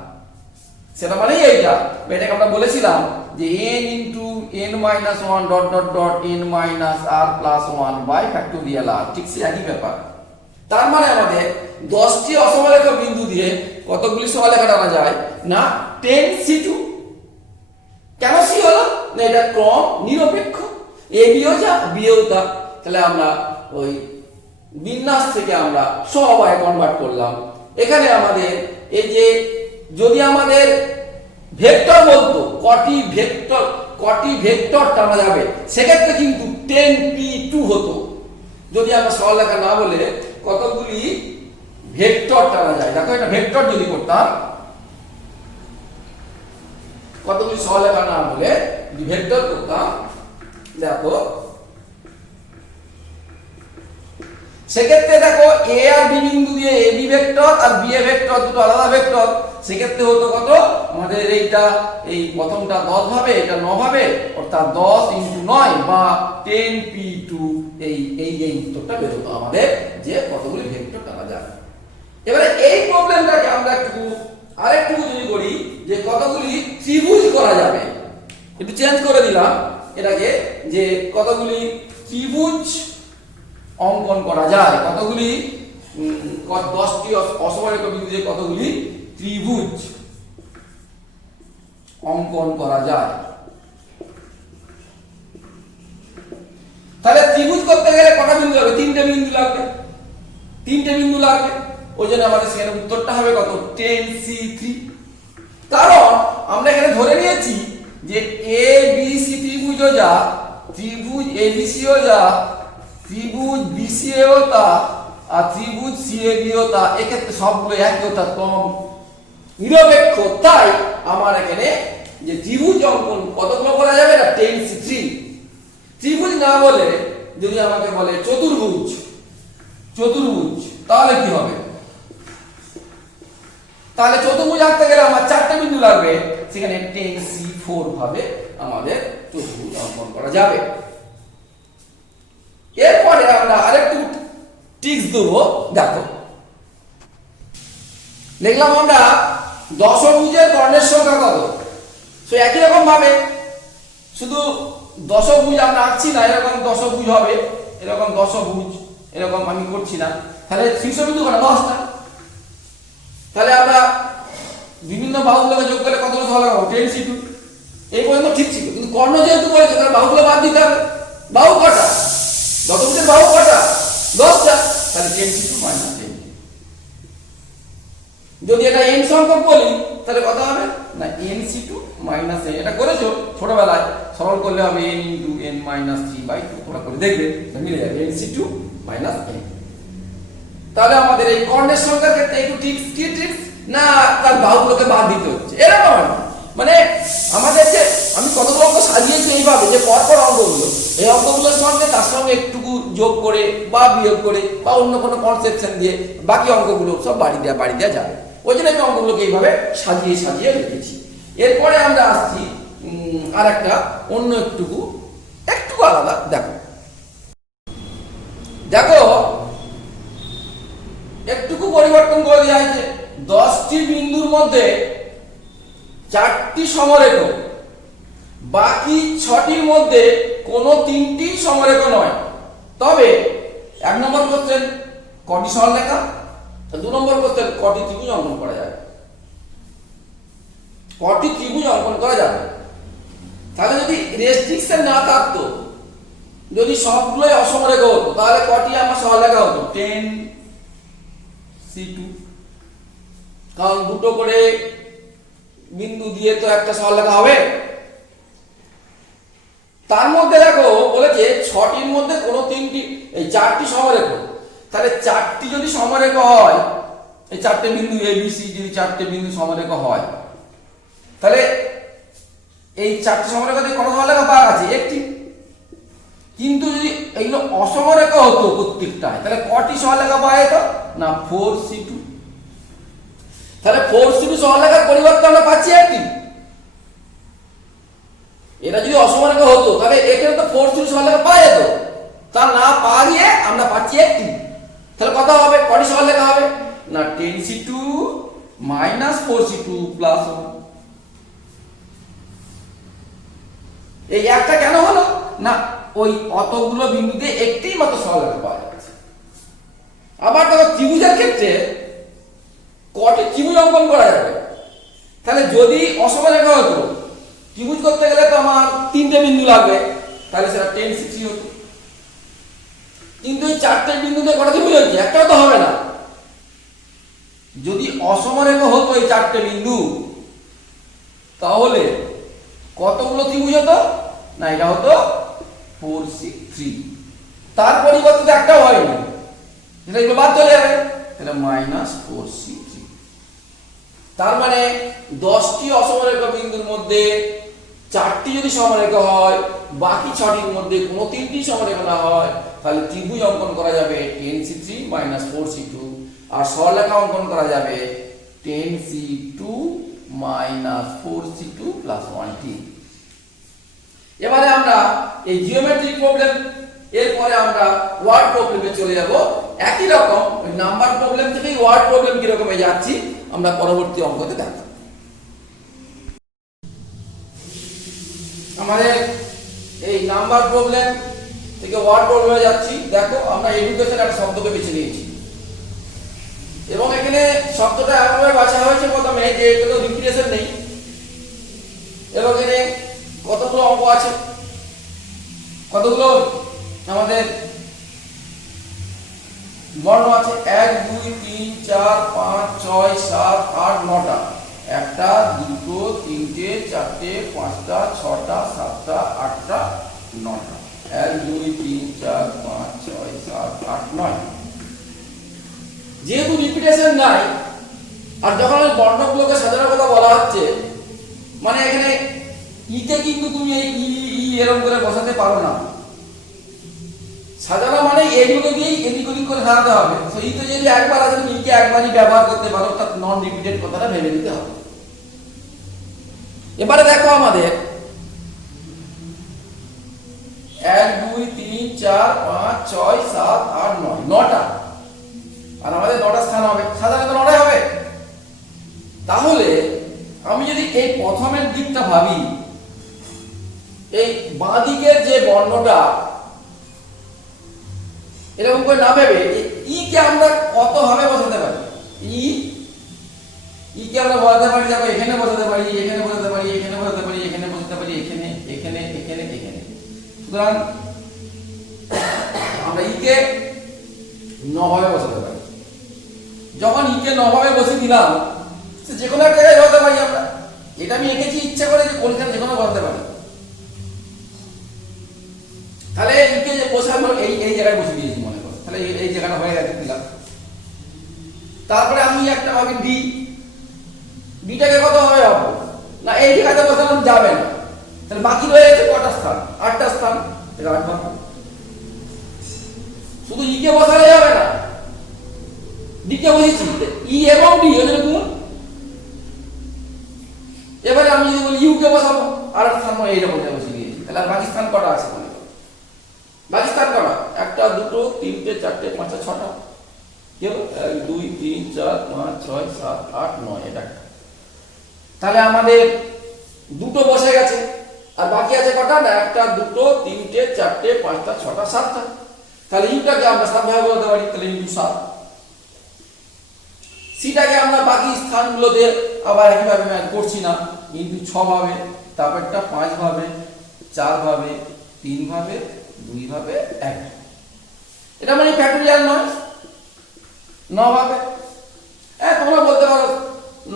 সেটা মানে এইটা, এটাকে আমরা বলেছিলাম যে n into n minus 1 dot dot dot n minus r plus 1 by factorial r। ঠিক সেই একই ব্যাপার। তার মানে আমাদের 10টি অসমরেখা বিন্দু দিয়ে কতগুলি সরলরেখা টানা যায় না, 10C2। কেন সি হলো না, এটা ক্রম নিরপেক্ষ, এ বিও যা বিও তা। তাহলে আমরা ওই বিন্যাস থেকে আমরা সমবায়ে কনভার্ট করলাম। এখানে আমাদের এই যে যদি আমাদের ভেক্টর বলতো কটি ভেক্টর টানা যাবে, সেক্ষেত্রে কিন্তু 10P2 হতো। যদি আমরা সরলরেখা না বলে কতগুলি ভেক্টর টানা যায়, দেখো এটা ভেক্টর যদি করতাম, কতগুলি সরলরেখা না বলে ভেক্টর করতাম, দেখো সেক্ষেত্রে দেখো এ আর বি বিন্দু দিয়ে এ বি ভেক্টর আর বি এ ভেক্টর দুটো আলাদা ভেক্টর। সেক্ষেত্রে হতো কত আমাদের এইটা, এই প্রথমটা 10 ভাবে, এটা 9 ভাবে, অর্থাৎ 10 × 9 বা 10P2। এই উত্তরটা বেরোতো আমাদের, যে কতগুলি ভেক্টর টানা যায়। এবারে এই প্রবলেমটাকে আমরা আরেকটু যদি করি, যে কতগুলি ত্রিভুজ করা যাবে। একটু চেঞ্জ করে দিলাম এটাকে, যে কতগুলি ত্রিভুজ অঙ্কন করা যায়, কতগুলি 10টি অসমরেখা বিন্দু দিয়ে কতগুলি ত্রিভুজ অঙ্কন করা যায়। তাহলে ত্রিভুজ করতে গেলে কটা বিন্দু লাগবে? 3টে বিন্দু লাগবে। তিনটে বিন্দু লাগবে, ওই জন্য আমাদের সেখানে উত্তরটা হবে কত 10C3। কারণ আমরা এখানে ধরে নিয়েছি যে এ বি সি ত্রিভুজ যা, ত্রিভুজ এ বি সি ও যা, ত্রিভুজ বি সি এ ও তা, আর ত্রিভুজ সি এ বি ও তা, এক্ষেত্রে সবগুলো একই অর্থাৎ নিরপেক্ষ। তাই আমার এখানে যে ত্রিভুজ অঙ্কন কতগুলো করা যাবে না 10C3। ত্রিভুজ না বলে যদি আমাকে বলে চতুর্ভুজ, চতুর্ভুজ তাহলে কি হবে? তাহলে চতুর্ভুজ আঁকতে গেলে আমার চারটে বিন্দু লাগবে, সেখানে 10C4 ভাবে আমাদের চতুর্ভুজ অঙ্কন করা যাবে। এরপরে আমরা আরেকটু টিপস দেবো। দেখো, দেখলাম আমরা দশভুজের কর্ণের সংখ্যা কত, সো একই রকম ভাবে শুধু দশভুজ আমরা আঁকছি না, এরকম দশভুজ হবে, এরকম দশভুজ এরকম আমি করছি না, তাহলে শীর্ষবিন্দু কত 10টা। তাহলে আমরা বিভিন্ন বাহুগুলোকে যোগ করে কতগুলো সহজ লাগাবো 10C2। এই পর্যন্ত ঠিক ছিল, কিন্তু কর্ণ যেহেতু বলেছে তাহলে বাহুগুলো বাদ দিতে হবে। বাহু কটা? দশভুজের বাহু কটা? 10টা। তাহলে 10C2 মাইনাস 10। যদি এটা n সংখ্যক বলি তাহলে কত হবে না nC2 মাইনাস n। এটা করেছো ছোটবেলায়, সরল করলে হবে n ইনটু n মাইনাস 3/2। তোমরা করে দেখবে মিলে যাবে nC2 মাইনাস n। তাহলে আমাদের এই কর্ণের সংখ্যার ক্ষেত্রে একটু টিপস, কি টিপস না তার বাহুগুলোকে বাদ দিতে হচ্ছে, এরকম মানে আমাদের যে আমি কতগুলো অঙ্ক সাজিয়েছি এইভাবে যে পরপর অঙ্কগুলো, এই অঙ্কগুলোর সঙ্গে তার সঙ্গে একটুকু যোগ করে বা বিয়োগ করে বা অন্য কোনো কনসেপশন দিয়ে বাকি অঙ্কগুলো সব বাড়ি দেওয়া যাবে। ওই জন্য আমি অঙ্কগুলোকে এইভাবে সাজিয়ে সাজিয়ে রেখেছি। এরপরে আমরা আসছি আর একটা অন্য একটু আলাদা। দেখো দেখো একটুকু পরিবর্তন করে দেওয়া হয়েছে। 10টি বিন্দুর মধ্যে 4টি সমরেখ, বাকি 6টির মধ্যে কোনো 3টি সমরেখ নয়। তবে 1 নম্বর কোশ্চেন কটি সরলরেখা, 2 নম্বর কোশ্চেন কটি ত্রিভুজ অঙ্কন করা যাবে, কটি ত্রিভুজ অঙ্কন করা যাবে। তাহলে যদি রেস্ট্রিকশন না থাকতো, যদি সবগুলোই অসমরেখ হতো, তাহলে কটি আমার সরলরেখা হতো 10C2। কারণ দুটো করে বিন্দু দিয়ে তো একটা সরলরেখা হবে। তার মধ্যে দেখো বলেছে 6টির মধ্যে কোনো 4টি সমরেখ। তাহলে 4টি যদি সমরেখ হয়, এই 4টে বিন্দু এ বি সি যদি 4টে বিন্দু সমরেখ হয়, তাহলে এই 4টি সমরেখা দিয়ে কত সরলরেখা পাওয়া আছে? একটি। কিন্তু যদি এইগুলো অসমরেখ হতো প্রত্যেকটায়, তাহলে কটি সরলরেখা পাওয়া যেত না 4C2। তাহলে 4C2 সরলরেখার পরিবর্তে আমরা পাচ্ছি একটি। এটা যদি অসমরেখ হতো তাহলে এখানে তো 4C2 সরলরেখা পাওয়া যেত, তা না পাওয়া গিয়ে আমরা পাচ্ছি একটি। তাহলে কত হবে, কটি সরলরেখা হবে না 10C2 মাইনাস 4C2 প্লাস 1। এই একটা কেন হলো না ওই অতগুলো বিন্দুতে একটি মাত্র সরলরেখা পাওয়া যাচ্ছে। আবার দেখো ত্রিভুজের ক্ষেত্রে কটি ত্রিভুজ অঙ্কন করা যাবে। তাহলে যদি অসমরেখা হতো, ত্রিভুজ করতে গেলে তো আমার 3টে বিন্দু লাগবে, তাহলে সেটা 10C3 হতো। কিন্তু এই 4টে বিন্দুতে কটা ত্রিভুজ হচ্ছে? একটাও তো হবে না। যদি অসমরেখা হতো এই 4টে বিন্দু, তাহলে কতগুলো ত্রিভুজ হতো না এটা হতো 4C3। তার পরিবর্তে একটাও হয়নি, এটা এগুলো বাদ চলে যাবে, তাহলে মাইনাস 4C3। তার মানে 10টি অসমরেখ বিন্দুর মধ্যে 4টি যদি সমরেখ হয়, বাকি 6টির মধ্যে কোনো 3টি সমরেখ না হয়, তাহলে ত্রিভুজ অঙ্কন করা যাবে 10C3 মাইনাস 4C2, আর সরলরেখা অঙ্কন করা যাবে 10C2 minus 4C2 plus 1T। এবারে আমরা এই জিওমেট্রিক প্রবলেম, এরপরে আমরা ওয়ার্ড প্রবলেমে চলে যাব। একই রকম নাম্বার প্রবলেম থেকেই ওয়ার্ড প্রবলেম কিরকম যাচ্ছি আমরা পরবর্তী অঙ্কতে দেখব। আমাদের এই নাম্বার প্রবলেম থেকে ওয়ার্ড প্রবলেমে যাচ্ছি। দেখো আমরা এডুকেশন একটা শব্দকে বেছে নিয়েছি, এবং এখানে শব্দটা এমনভাবে বাছা হয়েছে প্রথমে যে কোনো রিপিটেশন নেই, এবং এখানে কতগুলো অঙ্ক আছে, কতগুলো আমাদের বর্ণ আছে 1 2 3 4 5 6 7 8 9টা, একটা দুটো তিনটে চারটে পাঁচটা ছটা সাতটা আটটা নটা, 1 2 3 4 5 6 7 8 9। যেহেতু রিপিটেশন নাই, আর যখন ওই বর্ণগুলোকে সাজানোর কথা বলা হচ্ছে, মানে এখানে ইতে কিন্তু তুমি এই ই এরকম করে বসাতে পারো না। সাজানো মানে এইগুলো দিয়েই এদিক ওদিক করে সাজাতে হবে। তো ইতে যদি একবার আছে, তুমি ইকে একবারই ব্যবহার করতে পারো, অর্থাৎ নন রিপিটেড কথাটা ভেবে নিতে হবে। এবারে দেখো আমাদের 1 2 3 4 5 6 7 8 9, 9টা, আর আমাদের 9টা স্থান হবে, সাধারণত 9টাই হবে। তাহলে আমি যদি এই প্রথমের দিকটা ভাবি, এই বাঁ দিকের যে বর্ণটা এরকম করে না ভেবে ই কে আমরা কত ভাবে বসাতে পারি, ই কে আমরা বসাতে পারি, দেখো এখানে বসাতে পারি, এখানে বসাতে পারি, এখানে বসাতে পারি, এখানে বসাতে পারি, এখানে এখানে এখানে এখানে। সুতরাং আমরা ই কে 9 ভাবে বসাতে পারি। যখন ই কে 9 ভাবে বসিয়ে দিলাম, যে কোনো একটা জায়গায় বসাতে পারি আমরা। এটা আমি এঁকেছি ইচ্ছা করে যে কোনখানে যে কোনো বসাতে পারি। তাহলে ইকে যে বসানো এই জায়গায় বসে দিয়েছি মনে করো, তাহলে এই জায়গাটা হয়ে গেছে দিলাম। তারপরে আমি একটা ভাবি ডি, ডিটাকে কত ভাবে ভাববো না, এই জায়গাতে বসানো যাবে না, তাহলে বাকি রয়ে গেছে কটা স্থান, 8টা স্থান, তাহলে 8 ভাববো। শুধু ইকে বসালে যাবে না, ডিকে বসেছি, ই এবং ডি ওই জন্য গুণ। এবারে আমি যদি বলি ইউ কে বসাবো, আর স্থান এইরকম বসিয়ে দিয়েছি, তাহলে আর বাকি স্থান কটা আছে? বাকি স্থান কটা? একটা দুটো তিনটে চারটে পাঁচটা ছটা, কি হলো 1 2 3 4 5 6 7 8 9, এটা। তাহলে আমাদের দুটো বসে গেছে, আর বাকি আছে কটা না, একটা দুটো তিনটে চারটে পাঁচটা ছটা সাতটা। তাহলে ইউটাকে আমরা 7 ভাবে বলতে পারি, তাহলে ইন্টু 7। সিটাকে আমরা বাকি স্থানগুলোতে আবার একইভাবে ম্যাচ করছি না, ইন্টু 6 ভাবে, তারপরটা 5 ভাবে, 4 ভাবে, 3 ভাবে, 2 ভাবে, 1। এটা মানে ফ্যাক্টরিয়াল নয়, 9 ভাবে। তোমরা বলতে পারো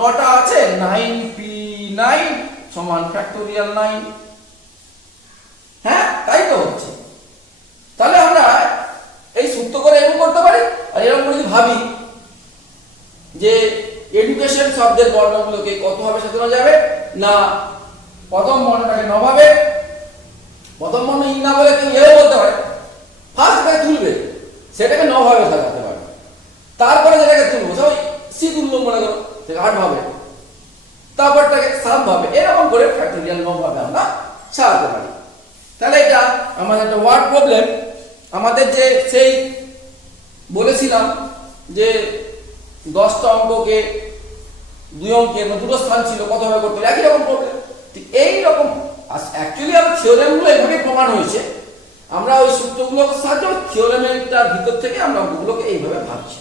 9টা আছে, 9p9 সমান ফ্যাক্টরিয়াল 9। হ্যাঁ, তাই তো হচ্ছে। তাহলে আমরা এই সূত্র করে এরকম করতে পারি। আর এরকম করে যদি ভাবি যে এডুকেশন শব্দের বর্ণগুলোকে কত ভাবে সাজানো যাবে, না প্রথম বর্ণটাকে 9 ভাবে, প্রথম বর্ণ ই না বলে কেউ এও বলতে পারে, ফার্স্ট যেটাকে তুলবে সেটাকে 9 ভাবে সাজাতে পারে, তারপরে যেটাকে তুলবো সবাই সি তুলবো মনে করো, সেটা 8 ভাবে, তারপরটাকে 7 ভাবে, এরকম করে ফ্যাক্টরিয়াল 9 ভাবে আমরা সাজাতে পারি। তাহলে এটা আমাদের একটা ওয়ার্ড প্রবলেম। আমাদের যে সেই বলেছিলাম যে 10টা অঙ্ককে 2 অঙ্কের দুটো স্থান ছিল, কত ভাবে করতে হবে, একই রকম প্রবলেম। এই রকম অ্যাকচুয়ালি আমার থিওরেমগুলো এইভাবে প্রমাণ হয়েছে। আমরা ওই সূত্রগুলোর সাহায্যে থিওরেমের ভিতর থেকে আমরা অঙ্কগুলোকে এইভাবে ভাবছি।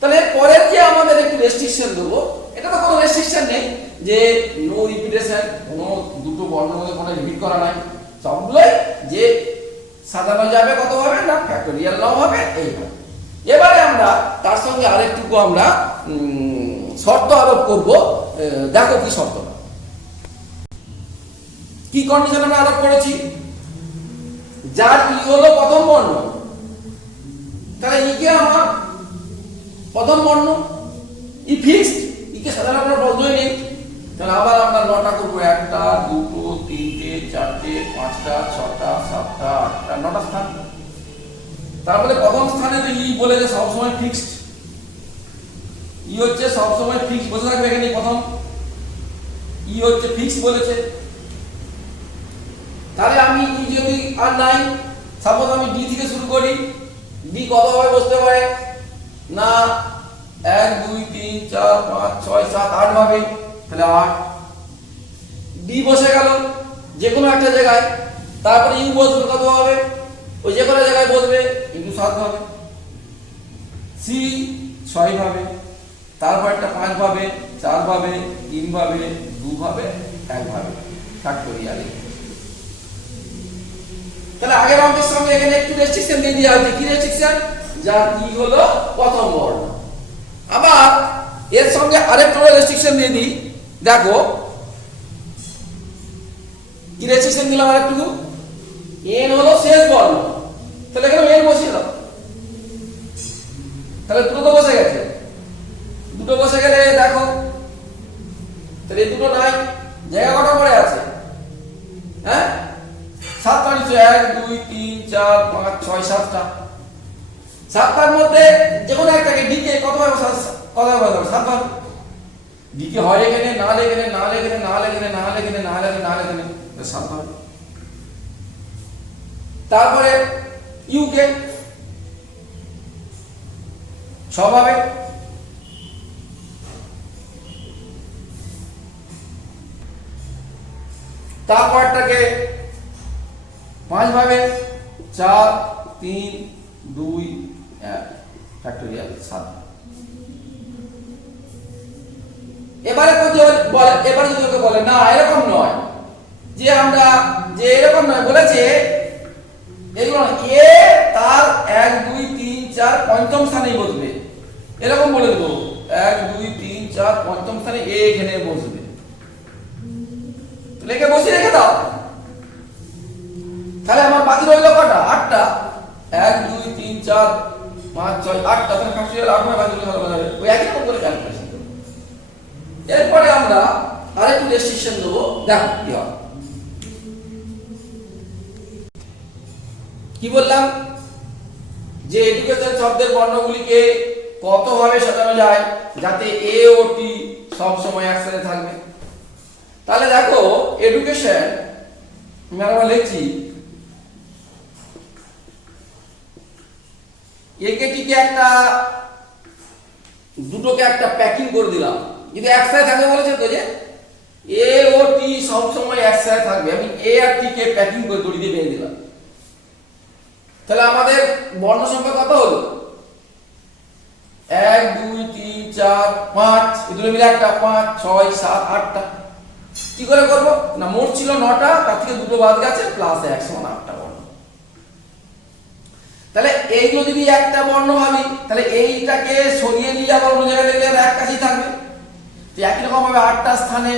তাহলে পরের যে আমাদের একটু রেস্ট্রিকশন দেবো, এটা তো কোনো রেস্ট্রিকশন নেই যে নো রিপিটেশন, কোনো দুটো বর্ণের মধ্যে কোনো রিপিট করা নাই, সবগুলোই যে সাজানো যাবে কত ভাবে না ফ্যাক্টরিয়াল 9 হবে এইভাবে। এবারে আমরা তার সঙ্গে আরেকটুকু আমরা শর্ত আরোপ করব। দেখো কি শর্তটা, কি কন্ডিশন আমরা আরোপ করেছি। যার ই হলো প্রথম বর্ণ, তাহলে ই কে আমার প্রথম বর্ণ, ই ফিক্সড, ই কে সাধারণ আমরা প্রশ্নই নেই। তাহলে আবার আমরা 9টা করবো, একটা দুটো তিনটে চারটে পাঁচটা ছটা সাতটা আটটা 9টা স্থান। তারপরে প্রথম স্থানে তো ই বলে যে সবসময় ফিক্সড, ই হচ্ছে সবসময় ফিক্সড বসে থাকবে এখানে, প্রথম ই হচ্ছে ফিক্সড বলেছে। তাহলে আমি ই যদি আর নাই, সাপোজ আমি ডি থেকে শুরু করি, ডি কত ভাবে বসতে পারে না 1 2 3 4 5 6 7 8 ভাবে, তাহলে 8 ডি বসে গেল যে কোনো একটা জায়গায়। তারপরে ইউ বসবে কত হবে, ওই যে কোনো জায়গায় বসবে ইন্টু 7 ভাবে। সি 6 ভাবে, তারপর একটা 5 ভাবে, 4 ভাবে, 3 ভাবে, 2 ভাবে, 1 ভাবে, ফ্যাক্টরিয়াল। তাহলে আগের অঙ্কের সঙ্গে এখানে একটু রেস্ট্রিকশন দিয়ে দেওয়া হয়েছে। কি রেস্ট্রিকশন যার ই হলো প্রথম বর্ণ। আবার এর সঙ্গে আরেকটু রেস্ট্রিকশন দিয়ে দিই, দেখো কি রেস্ট্রিকশন দিলাম আরেকটু, এন হলো শেষ বর্ণ, তাহলে এখানে এন বসিয়ে দাও, তাহলে দুটো তো বসে গেছে, দুটো বসে গেলে দেখো তাহলে দুটো নাই, জায়গা কটা পড়ে আছে, হ্যাঁ 7টা নিশ্চয়, 1 2 3 4 5 6 7টা, 7টার মধ্যে যে কোনো একটাকে ডিকে কতভাবে বসাবো, 7 ভাবে ডিকে হয় এখানে, না এখানে, না এখানে, না এখানে, না এখানে, না এখানে, না এখানে, 7 ভাবে। তারপরে ইউকে স্বভাবে, তারপরটাকে 5 ভাবে, 4 3 2 1 ফ্যাক্টোরিয়াল 7। এবারে যদি ওকে বলে না এরকম নয়, যে আমরা যে এরকম নয় বলেছে এগুলো এ তার 1 2 3 4 পঞ্চম স্থানেই বসবে, এরকম বলে দেবো 1 2 3 4 পঞ্চম স্থানে এ এখানে বসবে, লেখে বসিয়ে রেখে দাও, তাহলে আমার বাকি রইল কটা, 8টা, 1 2 3 4 5 6 8টা, তাহলে ফ্যাক্টরিয়াল 8 ভাবে বাকি ভালো হবে, ওই একই রকম করে ক্যালকুলেশন করব। এরপরে আমরা আরেকটু রেস্ট্রিকশন দেবো, দেখো কি হয়। কি বললাম যে এডুকেশন শব্দের বর্ণগুলিকে কত ভাবে সাজানো যায় যাতে এ ও টি সব সময় একসাথে থাকবে। তাহলে দেখো এডুকেশন আমরা লিখছি একে টিকে একটা দুটোকে একটা প্যাকিং করে দিলাম, যদি একসাথে থাকবে বলেছে তো যে এ ও টি সব সময় একসাথে থাকবে, আমি এ আর টি কে প্যাকিং করে দড়ি দিয়ে বেঁধে দিলাম, তাহলে আমাদের বর্ণ সংখ্যা কত হলো 1 2 3 4 5, এগুলো মিলে একটা 5 6 7 8টা। কি করে করব না, মোট ছিল 9টা, তার থেকে দুটো বাদ গেছে, প্লাস 1 সমান 8টা বর্ণ। তাহলে এইগুলো যদি একটা বর্ণ ভাবি, তাহলে এইটাকে সরিয়ে নিয়ে আবার অন্য জায়গায় লিখলে এক কাছেই থাকবে, তো একই রকম ভাবে 8টা স্থানে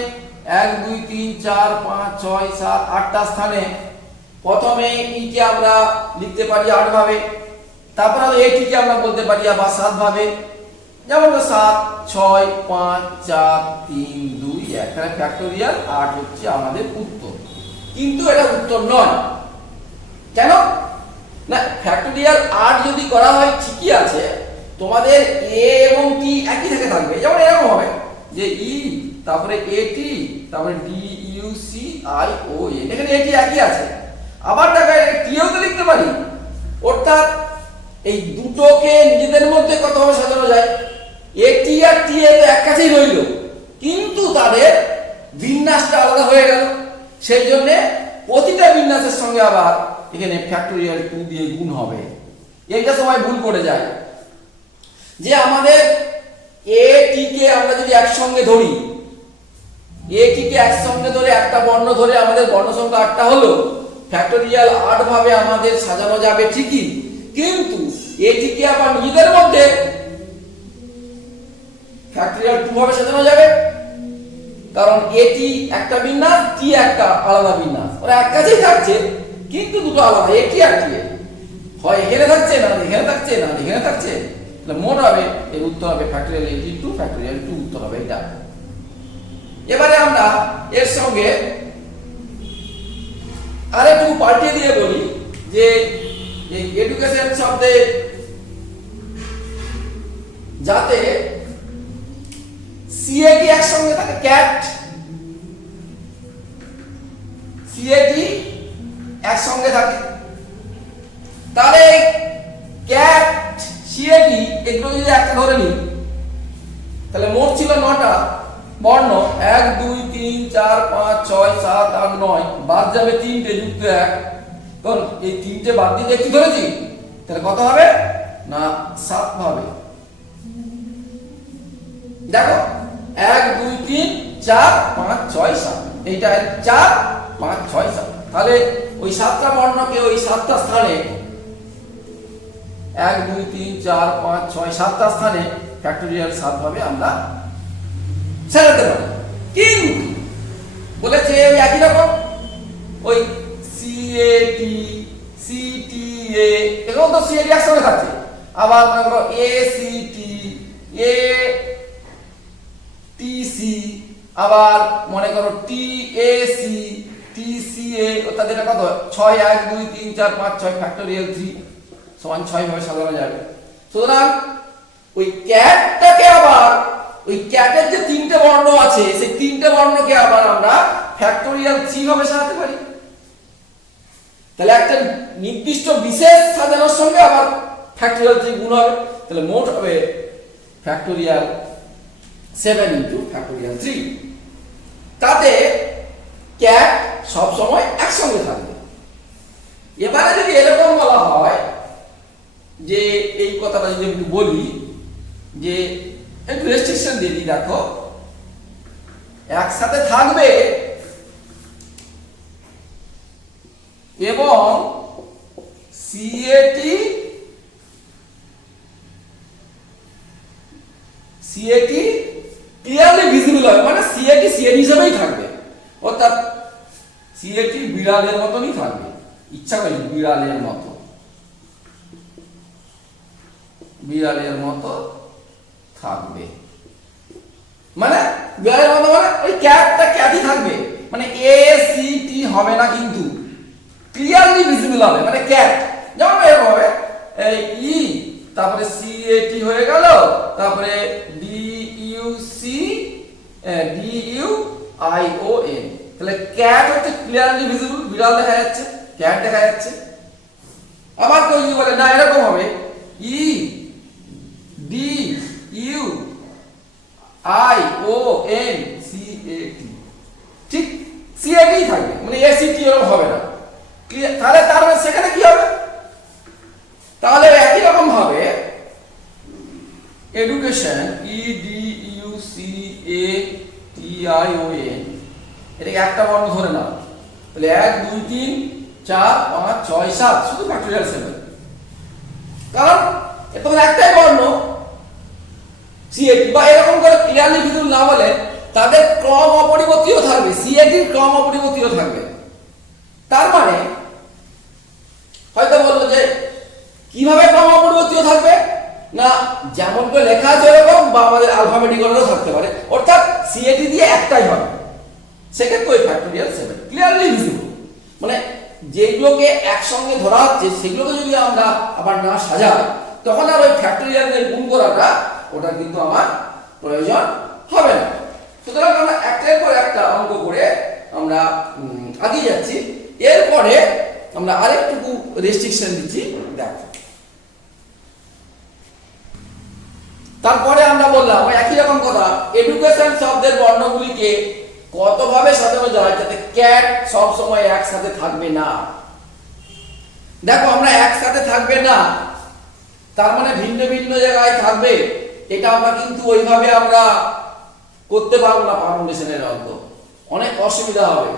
1 2 3 4 5 6 7 8টা স্থানে প্রথমে ই কে আমরা লিখতে পারি 8 ভাবে, তারপর এই টি কে আমরা বলতে পারি আবার 7 ভাবে, যেমন 7 6 5 4 3 2 1, তাহলে ফ্যাক্টোরিয়াল 8 হচ্ছে আমাদের উত্তর। কিন্তু এটা উত্তর নয়, কেন না, ফ্যাক্টোরিয়াল 8 যদি করা হয় ঠিকই আছে, তোমাদের এ এবং টি একই থেকে থাকবে, যেমন এরকম হবে যে ই তারপরে এ টি তারপরে D U C I O N, এখানে এটি একই আছে। আবার দেখো টিও তো লিখতে পারি, অর্থাৎ এই দুটোকে নিজেদের মধ্যে কতভাবে সাজানো যায়, এটি আর টি এ তো এক কাছেই রইল, কিন্তু তাদের বিন্যাসটা আলাদা হয়ে গেল, সেই জন্য প্রতিটা বিন্যাসের সঙ্গে আবার এখানে ফ্যাক্টোরিয়াল 2 দিয়ে গুণ হবে। এইটা সবাই ভুল করে যায় যে আমাদের এ টি কে আমরা যদি একসঙ্গে ধরি, এ টি কে একসঙ্গে ধরে একটা বর্ণ ধরে আমাদের বর্ণ সংখ্যা 8টা হলো, ফ্যাক্টোরিয়াল 8 ভাবে আমাদের সাজানো যাবে ঠিকই, কিন্তু এ টি কে আবার নিজেদের মধ্যে ফ্যাক্টোরিয়াল 2 ভাবে সাজানো যাবে, কারণ এটি একটা বিন্যাস, টি একটা আলাদা বিন্যাস, ওরা এক কাছেই থাকছে কিন্তু দুটো আলাদা, এটি আর টি হয় এখানে থাকছে না এখানে থাকছে না এখানে থাকছে, তাহলে মোট হবে এর উত্তর হবে ফ্যাক্টোরিয়াল 82 ফ্যাক্টোরিয়াল 2 উত্তর হবে এটা। এবারে আমরা এর সঙ্গে আরেকটু পাল্টিয়ে দিয়ে বলি যে এই এডুকেশন শব্দে যাতে সিএটি একসঙ্গে থাকে, ক্যাট সিএটি একসঙ্গে থাকে, তাহলে ক্যাট সিএটি এগুলো যদি একটা ধরে নিই, তাহলে মোট ছিল 9টা বর্ণ, 1 2 3 4 5 6 7 8 9, বাদ যাবে 3টে যুক্ত 1, কারণ এই 3টে বাদ দিয়ে একটু ধরেছি, তাহলে কত হবে না 7 হবে। দেখো 1 2 3 4 5 6 7, এইটা 4 5 6 7, তাহলে ওই 7টা বর্ণকে ওই 7টা স্থানে 1 2 3 4 5 6 7টা স্থানে ফ্যাক্টোরিয়াল 7 ভাবে আমরা সাজাতে পারি। কিন্তু বলেছে একই রকম ওই CAT CTA এগুলো তো CAT একসঙ্গে থাকছে, আবার মনে করো ACT ATC, আবার মনে করো TAC TCA, অর্থাৎ এটা কত 6 1 2 3 4 5 6 ফ্যাক্টোরিয়াল 3 সমান 6 ভাবে সাজানো যাবে। সুতরাং ওই ক্যাটটাকে আবার ওই ক্যাটের যে তিনটে বর্ণ আছে সেই তিনটে বর্ণকে আবার আমরা ফ্যাক্টোরিয়াল 3 ভাবে সাজাতে পারি। তাহলে একটা নির্দিষ্ট বিশেষ সাজানোর সঙ্গে আবার ফ্যাক্টোরিয়াল 3 গুণ হবে, তাহলে মোট হবে ফ্যাক্টোরিয়াল 7 ইনটু ফ্যাক্টোরিয়াল 3। তাতে ক্যাট সব সময় একসঙ্গে থাকবে। এবারে যদি এরকম বলা হয় যে এই কথাটা যদি একটু বলি যে একটু রেস্ট্রিকশন দিয়ে দিই, দেখো একসাথে থাকবে এবং CAT ক্লিয়ারলি ভিজিবল হবে, মানে CAT হিসেবেই থাকবে, অর্থাৎ CAT বিড়ালের মতনই থাকবে, ইচ্ছা করি বিড়ালের মতো থাকবে, মানে বিড়ালের মতো মানে ওই ক্যাটটা ক্যাটই থাকবে, মানে ACT হবে না, কিন্তু ক্লিয়ারলি ভিজিবল হবে, মানে ক্যাট যেমন এরকম হবে এই ই তারপরে CAT হয়ে গেল, তারপরে DUION, তাহলে ক্যাট হচ্ছে ক্লিয়ারলি ভিজিবল, বিড়াল দেখা যাচ্ছে, ক্যাট দেখা যাচ্ছে। আবার কেউ যদি বলে না এরকম হবে EDUION CAT, ঠিক CAT থাকবে, মানে ACT এরকম হবে না। তাহলে তার মানে সেখানে কি হবে, তাহলে একই রকম ভাবে এডুকেশন EDUCATION এটাকে একটা বর্ণ ধরে নাও, তাহলে 1 2 3 4 5 6 7 শুধু ফ্যাক্টোরিয়াল 7, কারণ এটা তো একটাই বর্ণ CAT, বা এরকম করে ক্লিয়ারলি ভিজিবল না বলে তাদের ক্রম অপরিবর্তিত থাকবে, CAT এর ক্রম অপরিবর্তিত থাকবে। তার মানে হয়তো বলবো যে কিভাবে ক্রম অপরিবর্তিত থাকবে, না যেমন করে লেখা আছে এরকম, বা আমাদের অ্যালফাবেটিক অর্ডারও থাকতে পারে, অর্থাৎ CAT দিয়ে একটাই হবে, সেক্ষেত্রে ওই ফ্যাক্টোরিয়াল 7 ক্লিয়ারলি ভিজিবল, মানে যেগুলোকে একসঙ্গে ধরা হচ্ছে সেগুলোকে যদি আমরা আবার না সাজাই তখন আর ওই ফ্যাক্টোরিয়ালের গুণ করাটা ওটা কিন্তু আমার প্রয়োজন হবে না। সুতরাং আমরা একটার পর একটা অঙ্ক করে আমরা এগিয়ে যাচ্ছি। এরপরে আমরা আরেকটুকু রেস্ট্রিকশন দিচ্ছি, দেখো তারপরে আমরা বললাম ওই একই রকম কথা, এডুকেশন শব্দের বর্ণগুলিকে কতভাবে সাজানো যায় যাতে ক্যাট সব সময় একসাথে থাকবে না। দেখো আমরা একসাথে থাকবে না তার মানে ভিন্ন ভিন্ন জায়গায় থাকবে, এটা আমরা কিন্তু ওইভাবে আমরা করতে পারবো না, ফাউন্ডেশনের অঙ্ক অনেক অসুবিধা হবে,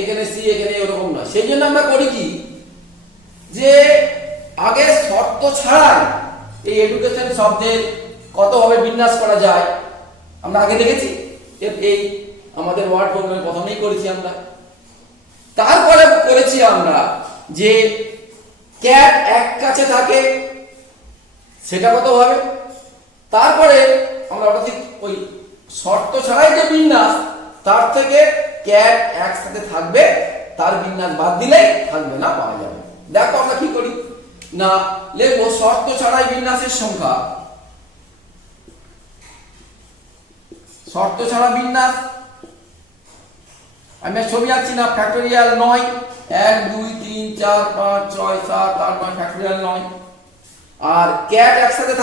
এখানে সি এখানে এরকম না। সেই জন্য আমরা করি কি, যে আগে শর্ত ছাড়াই এই এডুকেশন শব্দের কতভাবে বিন্যাস করা যায় আমরা আগে দেখেছি, এই আমাদের ওয়ার্ড প্রবলেমের প্রথমেই করেছি আমরা। তারপরে করেছি আমরা যে ক্যাট এক কাছে থাকে সেটা কত হবে, তারপরে আমরা ওটা ঠিক ওই শর্ত ছাড়াই যে বিন্যাস তার থেকে ক্যাট একসাথে থাকবে তার বিন্যাস বাদ দিলেই থাকবে না, পাওয়া যাবে। দেখো আমরা কি করি না, লিখবো শর্ত ছাড়াই বিন্যাসের সংখ্যা, শর্ত ছাড়া বিন্যাস আমি ছবি আঁকছি না, ফ্যাক্টোরিয়াল 9 1 2 3 4 5 6 7 8 9 ফ্যাক্টোরিয়াল 9, আর ক্যাট একসাথে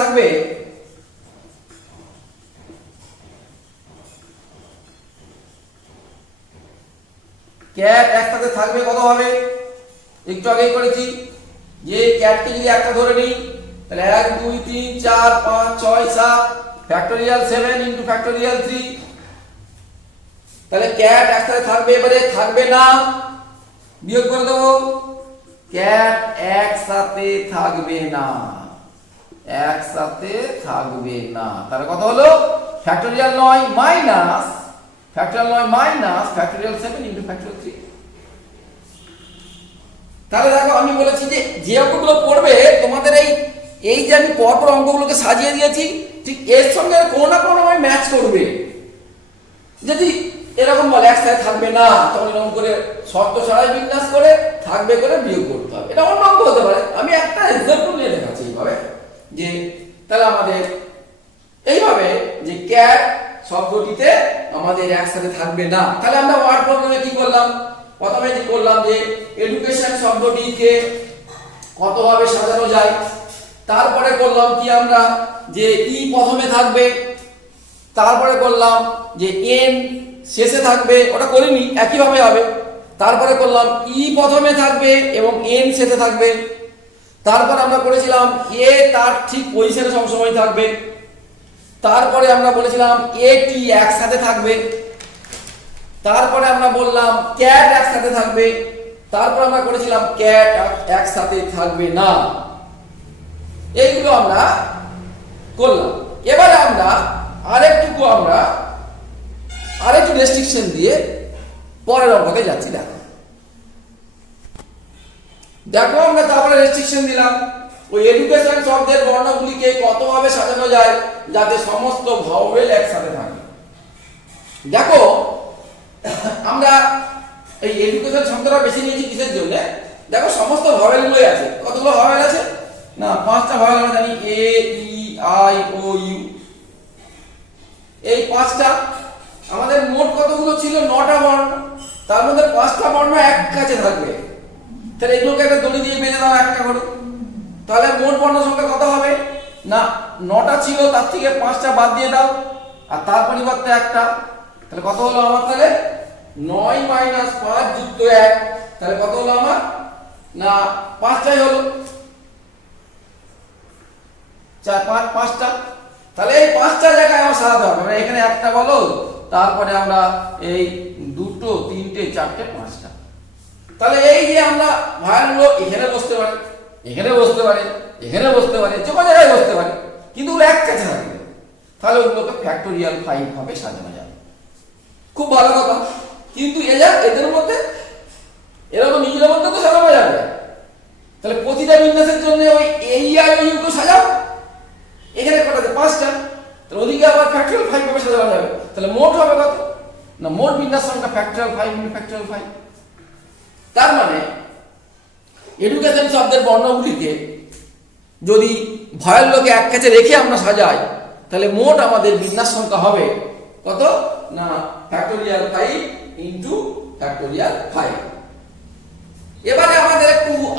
থাকবে কত হবে, একটু আগেই করেছি যে ক্যাটকে যদি একটা ধরে নিই তাহলে 1 2 3 4 5 6 7 ফ্যাক্টোরিয়াল 7 ইনটু ফ্যাক্টোরিয়াল 3, তাহলে ক্যাট একসাথে থাকবে, এবারে থাকবে না বিয়োগ করে দেবো, ক্যাট একসাথে থাকবে না, একসাথে থাকবে না। তাহলে কত হলো? Factorial 9 minus factorial 7 into factorial 3। তাহলে দেখো আমি বলেছি যে অঙ্কগুলো পড়বে তোমাদের এই যে আমি পরপর অঙ্কগুলোকে সাজিয়ে দিয়েছি, ঠিক এর সঙ্গে কোনো না কোনো ভাবে ম্যাচ করবে। যদি এরকম বলে একসাথে থাকবে না, তখন এরকম করে শর্ত ছাড়াই বিন্যাস করে থাকবে করে বিয়োগ করতে হবে। এটা অন্য অঙ্ক হতে পারে, আমি একটা এক্সাম্পল নিয়ে দেখাচ্ছি এইভাবে। যে তাহলে আমাদের এইভাবে যে ক্যাট শব্দটিতে আমাদের একসাথে থাকবে না। তাহলে আমরা ওয়ার্ড প্রবলেমে কি করলাম? প্রথমে কি করলাম যে এডুকেশন শব্দটিকে কতভাবে সাজানো যায়। তারপরে করলাম কি আমরা যে ই প্রথমে থাকবে, তারপরে করলাম যে এন শেষে থাকবে, ওটা করিনি একইভাবে হবে। তারপরে করলাম ই প্রথমে থাকবে এবং এন শেষে থাকবে। তারপর আমরা করেছিলাম এ তার ঠিক পজিশনে সবসময় থাকবে। তারপরে আমরা বলেছিলাম এ টি একসাথে থাকবে। তারপরে আমরা বললাম ক্যাট একসাথে থাকবে। তারপর আমরা করেছিলাম ক্যাট একসাথে থাকবে না। এইগুলো আমরা করলাম। এবারে আমরা আরেকটু রেস্ট্রিকশন দিয়ে পরের অঙ্কতে যাচ্ছি। দেখো আমরা তারপরে রেস্ট্রিকশন দিলাম ওই এডুকেশন শব্দের বর্ণগুলিকে কতভাবে সাজানো যায় যাতে সমস্ত ভাওয়েল একসাথে থাকে। দেখো আমরা এই এডুকেশন শব্দটা বেশি নিয়েছি কিসের জন্য? দেখো সমস্ত ভাওয়েলগুলোই আছে। কতগুলো ভাওয়েল আছে? না 5টা ভাওয়েল আমরা জানি, এ ই আই ও ইউ। এই 5টা আমাদের মোট কতগুলো ছিল? 9টা বর্ণ। তার মধ্যে 5টা বর্ণ এক কাছে থাকবে। তাহলে এগুলোকে একটা দড়ি দিয়ে বেঁধে দাও একটা করে। তাহলে মোট বর্ণ সংখ্যা কত হবে? না 9টা ছিল, তার থেকে 5টা বাদ দিয়ে দাও আর তার পরিবর্তে একটা। তাহলে কত হলো আমার? তাহলে 9 মাইনাস 5 যুক্ত 1। তাহলে কত হলো আমার? না 5টাই হলো। 4 5 5টা। তাহলে এই 5টা জায়গায় আমার সাজাতে হবে। মানে এখানে একটা বলো, তারপরে আমরা এই 2টো 3টে 4টে 5টা। তাহলে এই যে আমরা ভায়ালগুলো এখানে বসতে পারে, এখানে বসতে পারে, এখানে বসতে পারে, যে কোনো জায়গায় বসতে পারে, কিন্তু ওগুলো এক কাছে থাকবে। তাহলে ওগুলোকে ফ্যাক্টোরিয়াল 5 ভাবে সাজানো যাবে। খুব ভালো কথা। কিন্তু এদের মধ্যে এরকম নিজের মধ্যে তো সাজানো যাবে। তাহলে প্রতিটা বিন্যাসের জন্য ওই এই আর ইউ কে সাজাও। এখানে কটাতে? 5টা। তাহলে ওদিকে আবার ফ্যাক্টোরিয়াল 5 ভাবে সাজানো যাবে। তাহলে মোট হবে কত? না মোট বিন্যাস সংখ্যা ফ্যাক্টোরিয়াল 5 ইনটু ফ্যাক্টোরিয়াল 5। তার মানে এডুকেশন শব্দের বর্ণগুলিকে যদি ভয়েলগুলোকে এক কাছে রেখে আমরা সাজাই, তাহলে মোট আমাদের বিন্যাস সংখ্যা হবে কত? না ফ্যাক্টোরিয়াল 5 ইনটু ফ্যাক্টোরিয়াল 5। এবারে আমাদের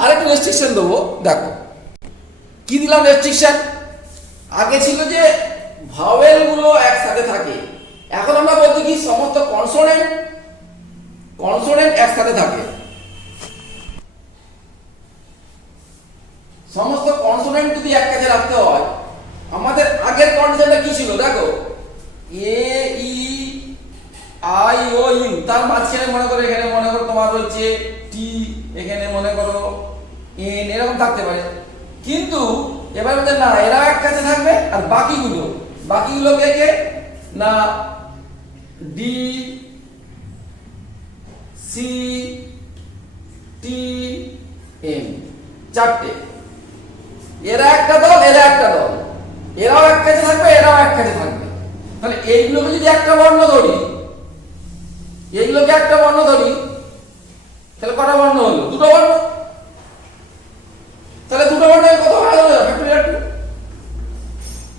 আরেকটু রেস্ট্রিকশন দেবো। দেখো কি দিলাম রেস্ট্রিকশন। আগে ছিল যে ভাওয়েলগুলো একসাথে থাকে, এখন আমরা বলছি কি সমস্ত কনসোনেন্ট একসাথে থাকে। সমস্ত কনসোনেন্ট যদি এক কাছে রাখতে হয়, আমাদের আগের কন্ডিশনটা কি ছিল? দেখো এ ই আই ও ইউ, তার মাঝখানে মনে করো এখানে মনে করো তোমার হচ্ছে টি, এখানে মনে করো এন, এরকম থাকতে পারে। কিন্তু এবার বলতে না এরা এক কাছে থাকবে আর বাকিগুলো কে না ডি সি টি এম, 4টে। এরা একটা দল, এরা একটা দল, এরাও এক কাছে থাকবে, এরাও এক কাছে থাকবে। তাহলে এইগুলোকে যদি একটা বর্ণ ধরি, এইগুলোকে একটা বর্ণ ধরি, তাহলে কটা বর্ণ হলো? 2টো বর্ণ। তাহলে 2টো বর্ণ কত ভালো হলো? ফ্যাক্টোরিয়াল 2।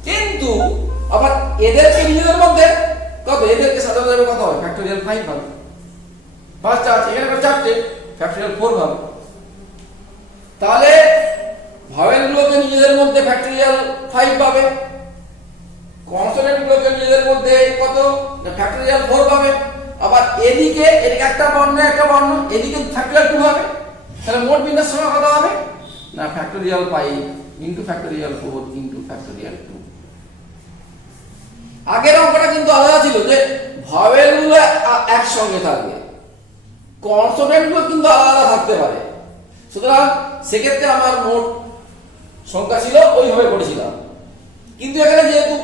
কিন্তু আবার এদেরকে নিজেদের মধ্যে কত? এদেরকে সাজানো যাবে কত হবে? ফ্যাক্টোরিয়াল 5 হবে। 5টা আছে, এখানে 4টে, ফ্যাক্টোরিয়াল 4 হবে। তাহলে ভাওয়েলগুলোকে নিজেদের মধ্যে ফ্যাক্টোরিয়াল 5 পাবে, কনসোনেন্টগুলোকে নিজেদের মধ্যে কত? না ফ্যাক্টোরিয়াল 4 পাবে। আবার এদিকে একটা বর্ণ, এদিকে ফ্যাক্টোরিয়াল 2 হবে। তাহলে মোট বিন্যাস সংখ্যা কত হবে? না factorial 5 into factorial 4 into factorial 2। আগের অঙ্কটা কিন্তু আলাদা ছিল যে ভাওয়েলগুলো একসঙ্গে থাকবে, কনসোনেন্টগুলো কিন্তু আলাদা থাকতে পারে। সুতরাং সেক্ষেত্রে আমার মোট সংখ্যা ছিল ওইভাবে করেছিলাম। কিন্তু এখানে যেহেতু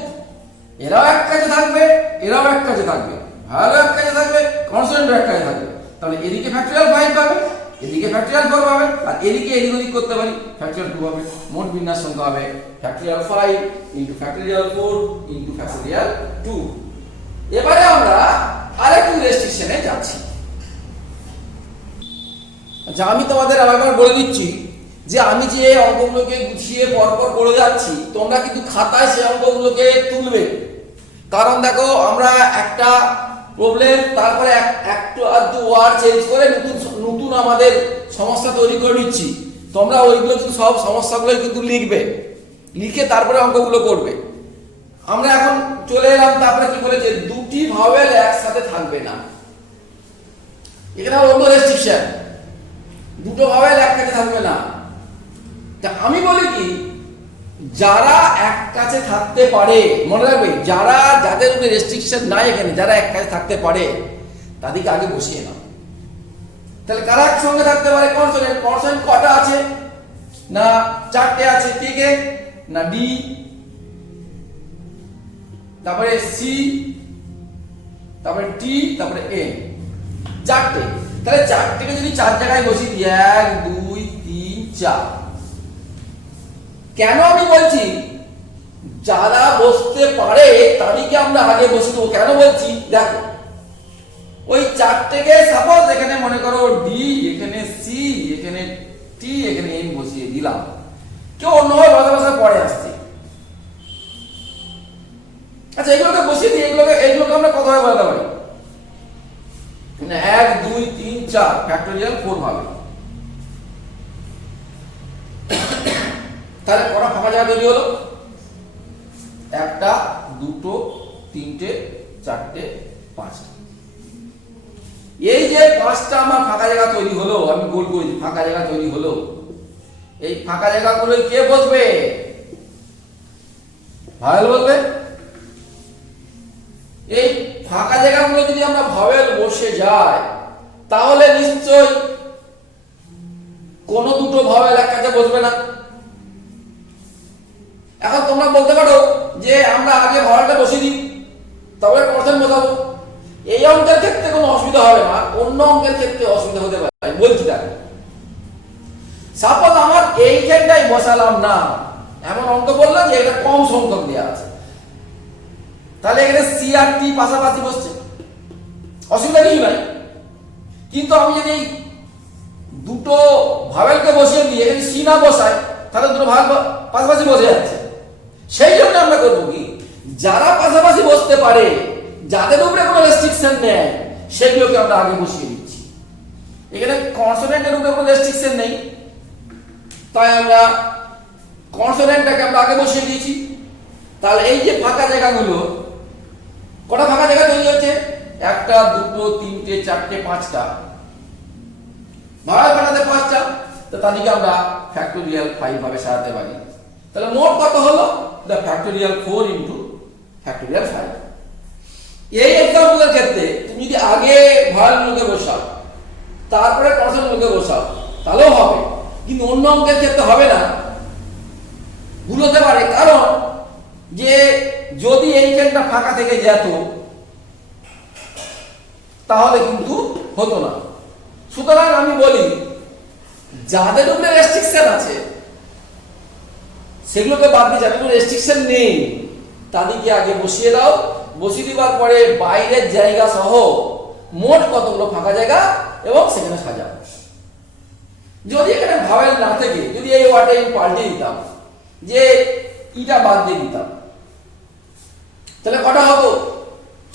এরাও এক কাজে থাকবে, এরাও এক কাজে থাকবে, ভালো এক কাজে থাকবে, কনস্ট্যান্টও এক কাজে থাকবে, তাহলে এদিকে ফ্যাক্টরিয়াল 5 পাবে, এদিকে ফ্যাক্টরিয়াল 4 পাবে, আর এদিকে এদিক ওদিক করতে পারি ফ্যাক্টরিয়াল 2 পাবে। মোট বিন্যাস সংখ্যা হবে factorial 5 into factorial 4 into factorial 2। এবারে আমরা আরেকটু রেস্ট্রিকশনে যাচ্ছি। আচ্ছা, আমি তোমাদের আরেকবার বলে দিচ্ছি যে আমি যে অঙ্কগুলোকে গুছিয়ে পরপর করে যাচ্ছি, তোমরা কিন্তু খাতায় সেই অঙ্কগুলোকে তুলবে। কারণ দেখো, আমরা একটা প্রবলেম তারপরে একটু আধটু ওয়ার্ড চেঞ্জ করে নতুন আমাদের সমস্যা তৈরি করে নিচ্ছি। তোমরা ওইগুলো কিন্তু সব সমস্যাগুলো কিন্তু লিখবে, লিখে তারপরে অঙ্কগুলো করবে। আমরা এখন চলে এলাম, তারপরে কি বলেছে, দুটি ভাওয়েল একসাথে থাকবে না। এখানে অন্য রেস্ট্রিকশন, দুটো ভাওয়েল এক কাছে থাকবে না। তা আমি বলি কি, যারা এক কাছে থাকতে পারে, মনে রাখবে, যাদের উপরে রেস্ট্রিকশন নাই এখানে, যারা এক কাছে থাকতে পারে তাদেরকে আগে বসিয়ে নাও। তাহলে কারা একসঙ্গে থাকতে পারে? কনসোনেন্ট। কনসোনেন্ট কটা আছে? না 4টে আছে। ঠিক আছে, না ডি, তারপরে সি, তারপরে টি, তারপরে এন, 4টে। তাহলে 4টেকে যদি 4 জায়গায় বসিয়ে দিই, 1 2 3 4। কেন আমি বলছি যারা বসতে পারে তাদেরকে আমরা আগে বসিয়ে দেবো? কেন বলছি দেখো, ওই 4টেকে সাপোজ এখানে মনে করো ডি, এখানে সি, এখানে টি, এখানে এন বসিয়ে দিলাম। কেউ অন্যভাবে ভাষা পড়ে আসছে। আচ্ছা, এগুলোকে বসিয়ে দিই, এগুলোকে আমরা কতভাবে বলতে পারি? 1 2 3 4 ফ্যাক্টরিয়াল 4 ভাবে। তাহলে কটা ফাঁকা জায়গা তৈরি হলো? 1টা 2টো 3টে 4টে 5টা। এই যে 5টা আমার ফাঁকা জায়গা তৈরি হলো, আমি গোল করে দিই, ফাঁকা জায়গা তৈরি হলো। এই ফাঁকা জায়গাগুলো কে বসবে? ভাওয়েল বসবে। এই ফাঁকা জায়গাগুলো যদি আমরা ভাওয়েল বসে যায়, তাহলে নিশ্চয় কোনো দুটো ভাওয়েল এক কাছে বসবে না। এখন তোমরা বলতে পারো যে আমরা আগে ভাওয়েলটা বসিয়ে দিই, তবে কনসোনেন্ট বসাবো। এই অঙ্কের ক্ষেত্রে কোনো অসুবিধা হবে না, অন্য অঙ্কের ক্ষেত্রে অসুবিধা হতে পারে। বলছি দেখো, সাপোজ আমার এইখানটাই বসালাম না, এমন অঙ্ক বললাম যে এটা কম সংখ্যক দেওয়া আছে, তাহলে এখানে সি আর টি পাশাপাশি বসছে, অসুবিধা কিছু নাই। কিন্তু আমি যদি দুটো ভাওয়েলকে বসিয়ে দিই, এখানে সি না বসাই, তাহলে দুটো ভাওয়েল পাশাপাশি বসে যাচ্ছে। সেই জন্য আমরা করবো কি, যারা পাশাপাশি বসতে পারে, যাদের উপরে কোনো রেস্ট্রিকশন নেই, সেগুলোকে আমরা আগে বসিয়ে দিচ্ছি। এখানে কনসোনেন্টের উপরে কোনো রেস্ট্রিকশন নেই, তাই আমরা কনসোনেন্টটাকে আমরা আগে বসিয়ে দিয়েছি। তাহলে এই যে ফাঁকা জায়গাগুলো, কটা ফাঁকা জায়গা তৈরি হচ্ছে? 1টা 2টো 3টে 4টে 5টা ভাওয়েল বানাতে 5টা, তো তাদেরকে আমরা ফ্যাক্টরিয়াল 5 ভাবে সাজাতে পারি। তাহলে মোট কত হলো? The factorial 4 into factorial 5। এই এক্সাম্পলের ক্ষেত্রে তুমি যদি আগে ভাওয়েলগুলোকে বসাও, তারপরে কনসোনেন্টগুলোকে বসাও, তাহলেও হবে। কিন্তু অন্য অঙ্কের ক্ষেত্রে হবে না, ভুল হতে পারে। কারণ যে যদি এইখানটা ফাঁকা থেকে যেত, তাহলে কিন্তু হতো না। সুতরাং আমি বলি, যাদের উপরে রেস্ট্রিকশন আছে সেগুলোকে বাদ দিয়ে, যাদের উপরে রেস্ট্রিকশন নেই তাদেরকে আগে বসিয়ে দাও। বসিয়ে দেওয়ার পরে বাইরের জায়গা সহ মোট কতগুলো ফাঁকা জায়গা এবং সেখানে সাজাও। যদি এখানে ভাওয়েল না থেকে, যদি এই ওয়ার্ডটা পাল্টে দিতাম, যে ইটা বাদ দিয়ে দিতাম, তাহলে কটা হতো?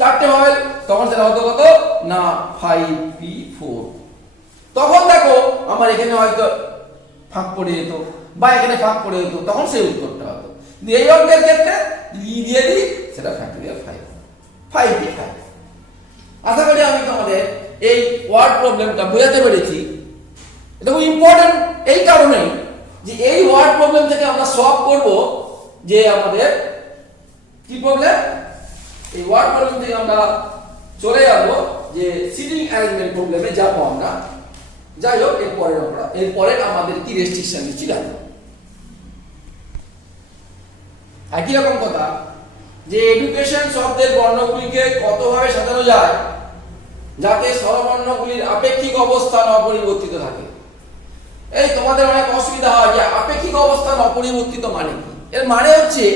4টে ভাওয়েল। তখন সেটা হতো কত না 5p4। তখন দেখো আমার এখানে হয়তো ফাঁক পড়ে যেত, বা এখানে ফাঁক পড়ে যেত, তখন সেই উত্তরটা হতো। এই অঙ্কের ক্ষেত্রে ই দিয়ে দিই, সেটা ফ্যাক্টরিয়াল 5p5। আশা করি আমি তোমাদের এই ওয়ার্ড প্রবলেমটা বোঝাতে পেরেছি। এটা খুব ইম্পর্টেন্ট এই কারণেই যে এই ওয়ার্ড প্রবলেম থেকে আমরা সলভ করব যে আমাদের কি প্রবলেম, এই ওয়ার্ড প্রবলেম থেকে আমরা চলে যাব যে সিটিং অ্যারেঞ্জমেন্ট প্রবলেমে যাবো আমরা। যাই হোক, এরপরে আমাদের কি রেস্ট্রিকশন নিচ্ছি দেখো। একই রকম কথা যে এডুকেশন শব্দের বর্ণগুলিকে কতভাবে সাজানো যায় যাতে স্বরবর্ণগুলির আপেক্ষিক অবস্থান অপরিবর্তিত থাকে। এই তোমাদের অনেক অসুবিধা হয় যে আপেক্ষিক অবস্থান অপরিবর্তিত মানে কি? এর মানে হচ্ছে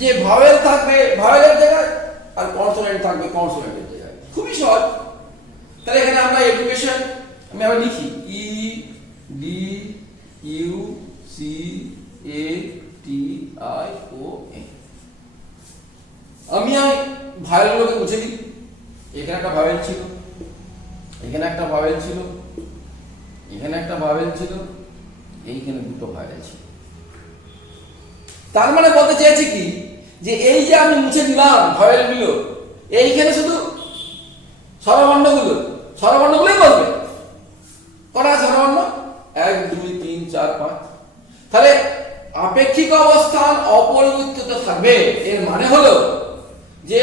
যে ভাওয়েল থাকবে ভাওয়েলের জায়গায় আর কনসোনেন্ট থাকবে কনসোনেন্টের জায়গায়। খুবই সহজ। তাহলে এখানে আমরা এডুকেশন আমি আবার লিখি E D U C A T I O N. আমি ভাওয়েলগুলোকে মুছে দিই। এখানে একটা ভাওয়েল ছিল, এখানে একটা ভাওয়েল ছিল, এখানে একটা ভাওয়েল ছিল, এইখানে দুটো ভাওয়েল ছিল। তার মানে বলতে চেয়েছি কি যে এই যে আমি মুছে দিলাম ভাওয়েলগুলো, এইখানে শুধু স্বরবর্ণগুলোই বলবে। কটা স্বরবর্ণ? 1 2 3 4 5। তাহলে আপেক্ষিক অবস্থান অপরিবর্তিত থাকবে এর মানে হলো যে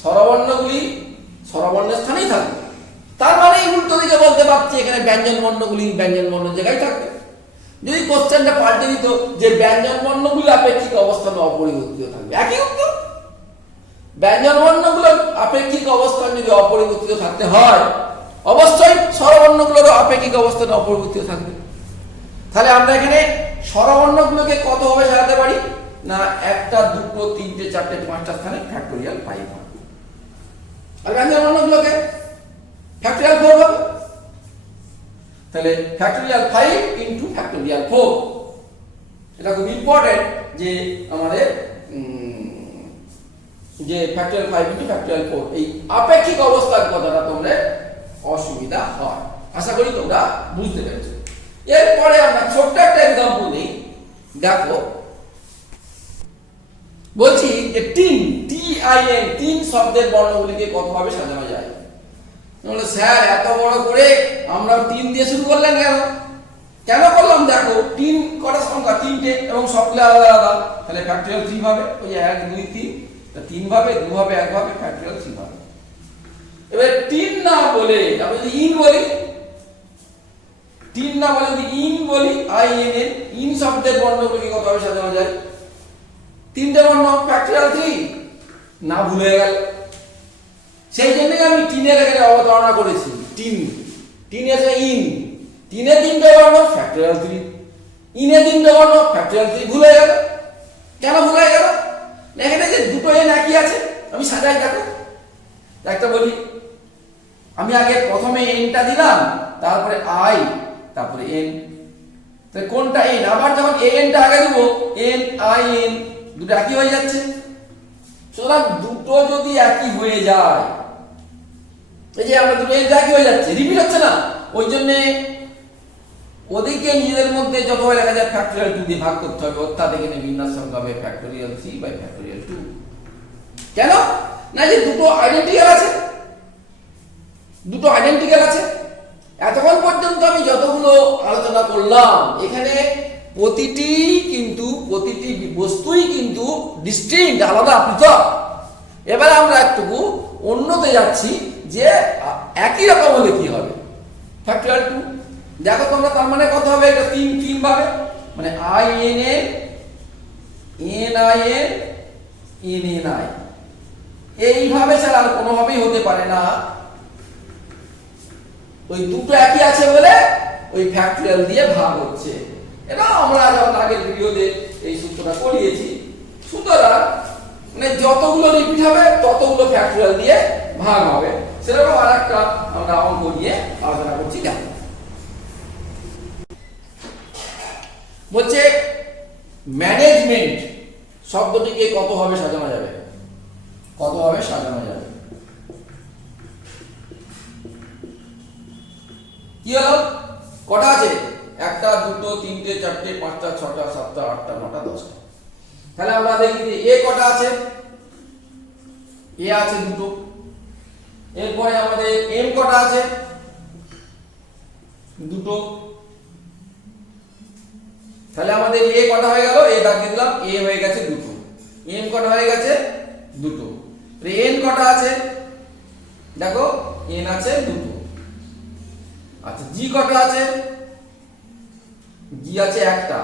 স্বরবর্ণগুলি স্বরবর্ণের স্থানেই থাকবে। তার মানে উল্টো দিকে বলতে পারছি এখানে ব্যঞ্জন বর্ণগুলি ব্যঞ্জন বর্ণের জায়গায় থাকবে। যদি কোশ্চেনটা পাল্টে দিত যে ব্যঞ্জন বর্ণগুলি আপেক্ষিক অবস্থানে অপরিবর্তিত থাকবে, একই উত্তর। ব্যঞ্জন বর্ণগুলোর আপেক্ষিক অবস্থান যদি অপরিবর্তিত থাকতে হয় অবশ্যই স্বরবর্ণগুলোরও আপেক্ষিক অবস্থানে অপরিবর্তিত থাকবে। তাহলে আমরা এখানে স্বরবর্ণগুলোকে কতভাবে সাজাতে পারি না 1টা 2টো 3টে 4টে 5টা স্থানে ফ্যাক্টোরিয়াল 5 হয়। আর ব্যঞ্জন বর্ণগুলোকে ফ্যাক্টোরিয়াল 4 হবে। তাহলে ফ্যাক্টোরিয়াল 5 ইনটু ফ্যাক্টোরিয়াল 4। এটা খুব ইম্পর্টেন্ট যে আমাদের যে ফ্যাক্টোরিয়াল 5 ইনটু ফ্যাক্টোরিয়াল 4 এই আপেক্ষিক অবস্থার কথাটা তোমরা অসুবিধা হয়। আশা করি তোমরা বুঝতে পেরেছো। এরপরে আমরা ছোট্ট একটা एग्जांपल নেই। দেখো বলছি যে টিন টিআইএন টিন শব্দের বর্ণগুলিকে কতভাবে সাজানো যায়। বলে স্যার এত বড় করে আমরা টিন দিয়ে শুরু করলেন কেন করলাম? দেখো টিন কটা সংখ্যা? 3টে এবং সবগুলো আলাদা আলাদা। তাহলে ফ্যাক্টোরিয়াল 3 ভাবে। ওই 1 2 3 3 ভাবে 2 ভাবে 1 ভাবে ফ্যাক্টোরিয়াল 3 ভাবে। এবার টিন না বলে আমরা যদি ইন বলি, টিন না বলে যদি ইন বলি আইএনএন ইন শব্দের বর্ণগুলিকে কতভাবে সাজানো যায়? 3টে বর্ণ ফ্যাক্টোরিয়াল 3 না ভুলে গেল। সেই জন্যই আমি টিনের এখানে অবতারণা করেছি। টিন আছে ইন, টিনে 3টে বর্ণ ফ্যাক্টোরিয়াল 3, ইনে 3টে বর্ণ ফ্যাক্টোরিয়াল 3 ভুলে গেল। কেন ভুলে গেল? এখানে যে দুটো এন একই আছে। আমি সাজাই দেখো। একটা বলি আমি আগে প্রথমে এনটা দিলাম, তারপরে আই, তারপরে এন। তাহলে কোনটা এন? আবার যখন এনটা আগে দেব এন আই এন দুটো একই হয়ে যাচ্ছে। সুতরাং দুটো যদি একই হয়ে যায়, এই যে আমরা দুটো এন একই হয়ে যাচ্ছে, রিপিট হচ্ছে না, ওই জন্য ওদিকে নিজেদের মধ্যে যতবার লেখা যায় ফ্যাক্টোরিয়াল 2 দিয়ে ভাগ করতে হবে। অর্থাৎ এখানে বিন্যাস সংখ্যা হবে ফ্যাক্টোরিয়াল 3 বাই ফ্যাক্টোরিয়াল 2। কেন না? যে দুটো আইডেন্টিক্যাল আছে, দুটো আইডেন্টিক্যাল আছে। এতক্ষণ পর্যন্ত আমি যতগুলো আলোচনা করলাম এখানে প্রতিটি বস্তুই কিন্তু ডিস্টিংক্ট, আলাদা, পৃথক। এবার আমরা একটু অন্যতে যাচ্ছি যে একই রকম হলে কি হবে। ফ্যাক্টোরিয়াল 2 দেখো তোমরা, তার মানে কত হবে? এটা 3 ভাবে, মানে I N N N I N N N I. এইভাবে ছাড়া আর কোনোভাবেই হতে পারে না। ওই দুটো একই আছে বলে ওই ফ্যাক্টোরিয়াল দিয়ে ভাগ হচ্ছে। এটা আমরা যখন আগের ভিডিওতে এই সূত্রটা করিয়েছি। সুতরাং মানে যতগুলো রিপিট হবে ততগুলো ফ্যাক্টোরিয়াল দিয়ে ভাগ হবে। সেরকম আরেকটা আমরা অঙ্ক নিয়ে আলোচনা করছি। দেখো বলছে ম্যানেজমেন্ট শব্দটিকে কতভাবে সাজানো যাবে? কতভাবে সাজানো যাবে? কি হলো? কটা আছে? 1টা 2টো 3টে 4টে 5টা 6টা 7টা 8টা 9টা 10টা। তাহলে আমরা দেখি যে এ কটা আছে? এ আছে 2টো। এরপরে আমাদের এম কটা আছে? 2টো। তাহলে আমাদের এ কটা হয়ে গেল? এ দাগ দিয়ে দিলাম, এ হয়ে গেছে 2টো। এম কটা হয়ে গেছে? 2টো। এন কটা আছে? দেখো এন আছে 2টো। আচ্ছা জি কটা আছে? জি আছে 1টা।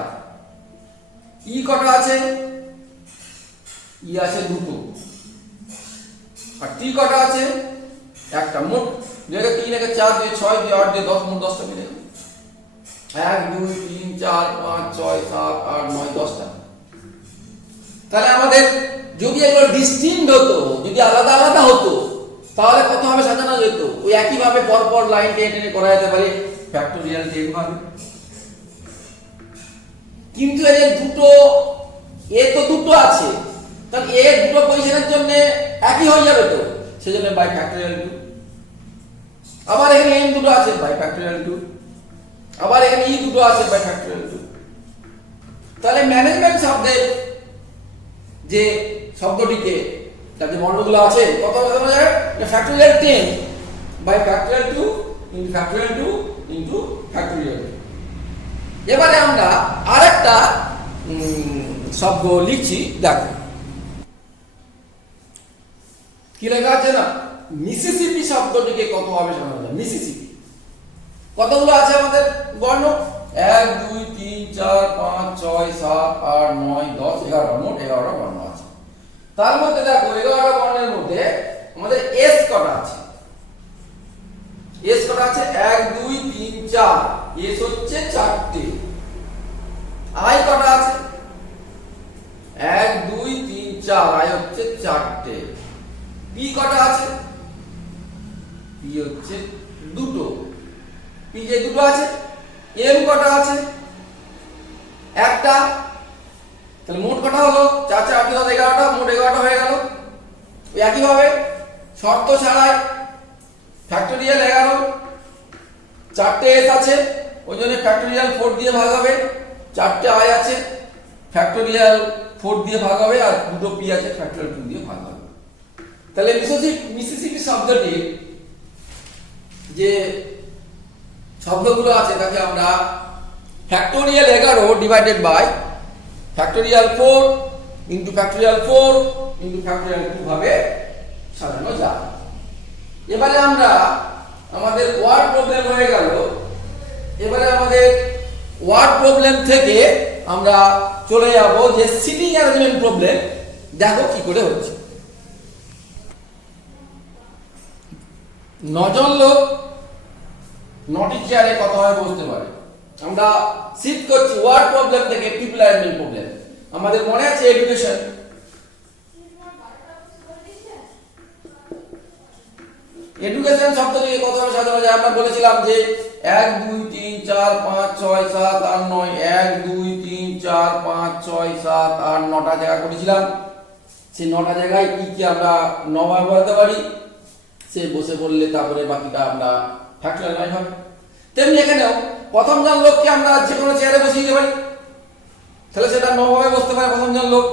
ই কটা আছে? ই আছে দুটো। আর টি কটা আছে? একটা। মোট 2 3 4 2 6 2 8 2 10 মোট 10টা মিলে 1 2 3 4 5 6 7 8 9 10টা। তাহলে আমাদের যদি এগুলো ডিস্টিংক্ট হতো, যদি আলাদা আলাদা হতো, তাহলে কত ভাবে সাজানো যেত? ওই একই ভাবে পরপর লাইন টেনে টেনে করা যেতে পারে ফ্যাক্টোরিয়াল ভাবে। কিন্তু এই যে দুটো এ তো দুটো আছে, তাহলে এ দুটো পজিশনের জন্য একই হয়ে যাবে তো, সেজন্য বাই ফ্যাক্টোরিয়াল 2। আবার এখানে এন দুটো আছে বাই ফ্যাক্টোরিয়াল 2, আবার এখানে ই দুটো আছে বাই ফ্যাক্টোরিয়াল 2। তাহলে ম্যানেজমেন্ট শব্দের যে শব্দটিকে তার যে বর্ণগুলো আছে কত সাজানো যায়? Factorial 10 by factorial 2 into factorial 2 into factorial 2। এবারে আমরা আরেকটা শব্দ লিখছি, দেখো কি লেখা আছে না, মিসিসিপি শব্দটিকে কত ভাবে সাজানো যায়? মিসিসিপি কতগুলো আছে আমাদের বর্ণ? 1 2 3 4 5 6 7 8 9 10 11, মোট 11টা বর্ণ আছে। তার মধ্যে দেখো 11টা বর্ণের মধ্যে আমাদের এস কটা আছে? এস কটা আছে? 1 2 3 4, এস হচ্ছে 4টে। আই কটা আছে? 1 2 3 4, আই হচ্ছে 4টে। পি কটা আছে? পি হচ্ছে দুটো। পি যে দুটো আছে। এম কটা আছে? একটা। তাহলে মোট কটা হলো? 4 4 8 10 11টা, মোট 11টা হয়ে গেল। একই ভাবে শর্ত ছাড়াই ফ্যাক্টোরিয়াল 11, 4টে এস আছে, ওই জন্য ফ্যাক্টোরিয়াল 4 দিয়ে ভাগ হবে। 4টে আই আছে, ফ্যাক্টোরিয়াল 4 দিয়ে ভাগ হবে, আর দুটো পি আছে, ফ্যাক্টোরিয়াল 2 দিয়ে ভাগ হবে। তাহলে মিসিসিপি শব্দটি যে শব্দগুলো আছে তাকে আমরা factorial 11 divided by factorial 4 into factorial 4 into factorial 2 ভাবে সাজানো যায়। এবারে আমরা আমাদের ওয়ার্ড প্রবলেম হয়ে গেল। এবারে আমাদের ওয়ার্ড প্রবলেম থেকে আমরা চলে যাব যে সিটিং অ্যারেঞ্জমেন্ট প্রবলেম। দেখো কি করে হচ্ছে। 9 জন লোক 9টি চেয়ারে কত ভাবে বসতে পারে? আমরা শিফট করছি ওয়ার্ড প্রবলেম থেকে পিপল অ্যারেঞ্জমেন্ট প্রবলেম। আমাদের মনে আছে এডুকেশন, এডুকেশন শব্দটিকে কত ভাবে সাজানো যায়? আমরা বলেছিলাম যে 1 2 3 4 5 6 7 8 9, 1 2 3 4 5 6 7 8 9টা জায়গা করেছিলাম। সেই 9টা জায়গায় কি কি আমরা 9 ভাবে বলতে পারি? সে বসে বললে তারপরে বাকিটা আমরা ফ্যাক্টোরিয়াল 9 হবে। তেমনি এখানেও প্রথম জন লোককে আমরা যে কোনো চেয়ারে বসিয়ে দিতে পারি, তাহলে সেটা 9 ভাবে বসতে পারে প্রথম জন লোক।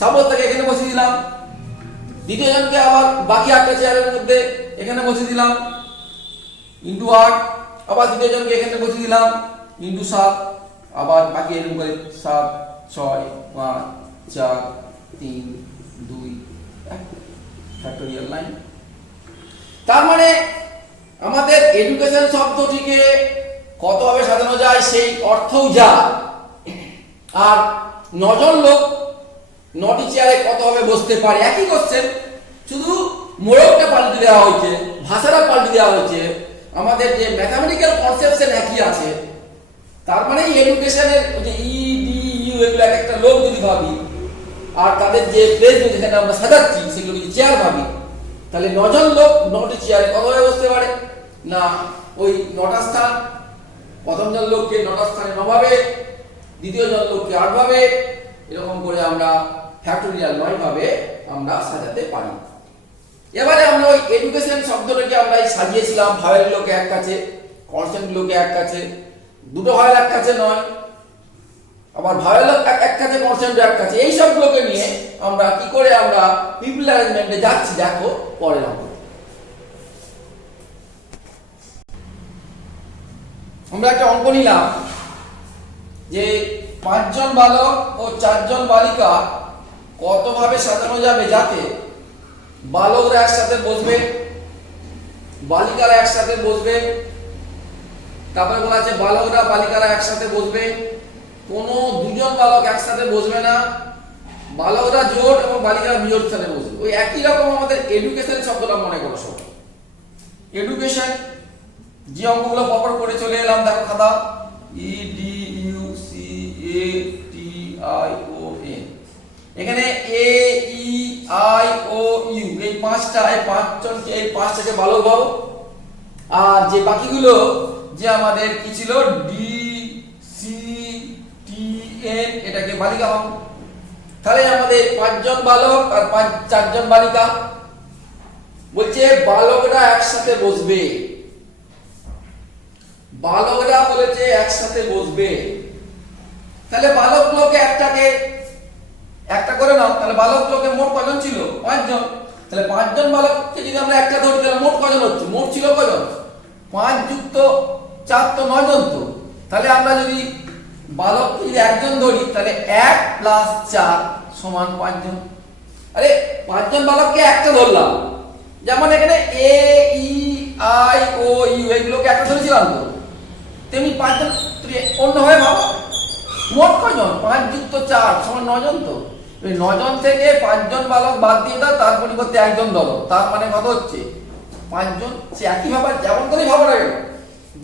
সাপোজ তাকে এখানে বসিয়ে দিলাম। দ্বিতীয় জনকে আবার বাকি 8টা চেয়ারের মধ্যে এখানে বসিয়ে দিলাম ইনটু 8, আবার দ্বিতীয় জনকে এখানে বসিয়ে দিলাম ইনটু 7, আবার বাকি এরকম করে 7 6 5 4 3 2 1 ফ্যাক্টোরিয়াল 9। তার মানে আমাদের এডুকেশন শব্দটিকে কত ভাবে সাজানো যায় সেই অর্থও যা, আর 9 জন লোক 9টি চেয়ারে কত ভাবে বসতে পারে একই কোশ্চেন, শুধু মোড়কটা পাল্টে দেওয়া হয়েছে, ভাষাটা পাল্টে দেওয়া হয়েছে, আমাদের যে ম্যাথমেটিক্যাল কনসেপশন একই আছে। তার মানে এডুকেশনের যে ই ডি ইউ এগুলো একটা লোক যদি ভাবি, আর তাদের যে প্লেস যেখানে আমরা সাজাচ্ছি সেগুলো যদি চেয়ার ভাবি, তাহলে 9 জন লোক 9টি চেয়ারে কত ভাবে বসতে পারে? না, ওই 9টা স্থান, প্রথম জন লোককে 9টা স্থানে 9 ভাবে, দ্বিতীয় জন লোককে 8 ভাবে, এরকম করে আমরা ফ্যাক্টোরিয়াল 9 ভাবে আমরা সাজাতে পারি। এবারে আমরা ওই এডুকেশন শব্দটাকে আমরা সাজিয়েছিলাম ভাওয়েলগুলোকে এক কাছে, কনসোনেন্টগুলোকে এক কাছে, দুটো ভাওয়েল এক কাছে নয়, আবার ভাওয়েল এক কাছে, কনসোনেন্ট এক কাছে। এই সবগুলোকে নিয়ে আমরা কি করে আমরা পিপল অ্যারেঞ্জমেন্টে যাচ্ছি দেখো পরের অঙ্ক। আমরা একটা অঙ্ক নিলাম যে 5 জন বালক ও 4 জন বালিকা কত ভাবে সাজানো যাবে যাতে বালকরা একসাথে বসবে, বালিকারা একসাথে বসবে, তারপরে বলা আছে বালকরা বালিকারা একসাথে বসবে, কোনো দুজন বালক একসাথে বসবে না, বালকরা জোট এবং বালিকারা বিজোট স্থানে বসবে। ওই একই রকম আমাদের এডুকেশন শব্দটা মনে করো সব। এডুকেশন যে অঙ্কগুলো পরপর করে চলে এলাম, দেখো খাতা, EDUCATION, এখানে AEIOU, এই পাঁচটা, এই পাঁচজনকে, এই পাঁচটাকে বালক ভাবো। আর যে বাকিগুলো যে আমাদের কি ছিল, DCTN, এটাকে বালিকা ভাবো। তাহলে আমাদের পাঁচজন বালক আর চারজন বালিকা। বলছে বালকরা একসাথে বসবে, বালকরা বলেছে একসাথে বসবে। তাহলে বালকগুলোকে একটা করে নাও। তাহলে বালকগুলোকে মোট কজন ছিল? পাঁচজন। তাহলে পাঁচজন বালককে যদি আমরা একটা ধরি তাহলে মোট কজন হচ্ছে? মোট ছিল কজন? 5 যুক্ত 4 তো 9 জন। তো তাহলে আমরা যদি বালককে যদি একজন ধরি তাহলে 1 + 4 সমান 5 জন। আরে 5 জন বালককে একটা ধরলাম, যেমন এখানে AEIOU এগুলোকে একটা ধরেছিলাম, তো তেমনি 5 জন অন্যভাবে ভাবো। মোট কজন? 5 যুক্ত 4 সমান 9 জন। তো এই 9 জন থেকে 5 জন বালক বাদ দিয়ে দাও, তার পরিবর্তে একজন ধরো, তার মানে কত হচ্ছে? 5 জন। সে একই ভাবে যেমন করেই ভাবো না কেন,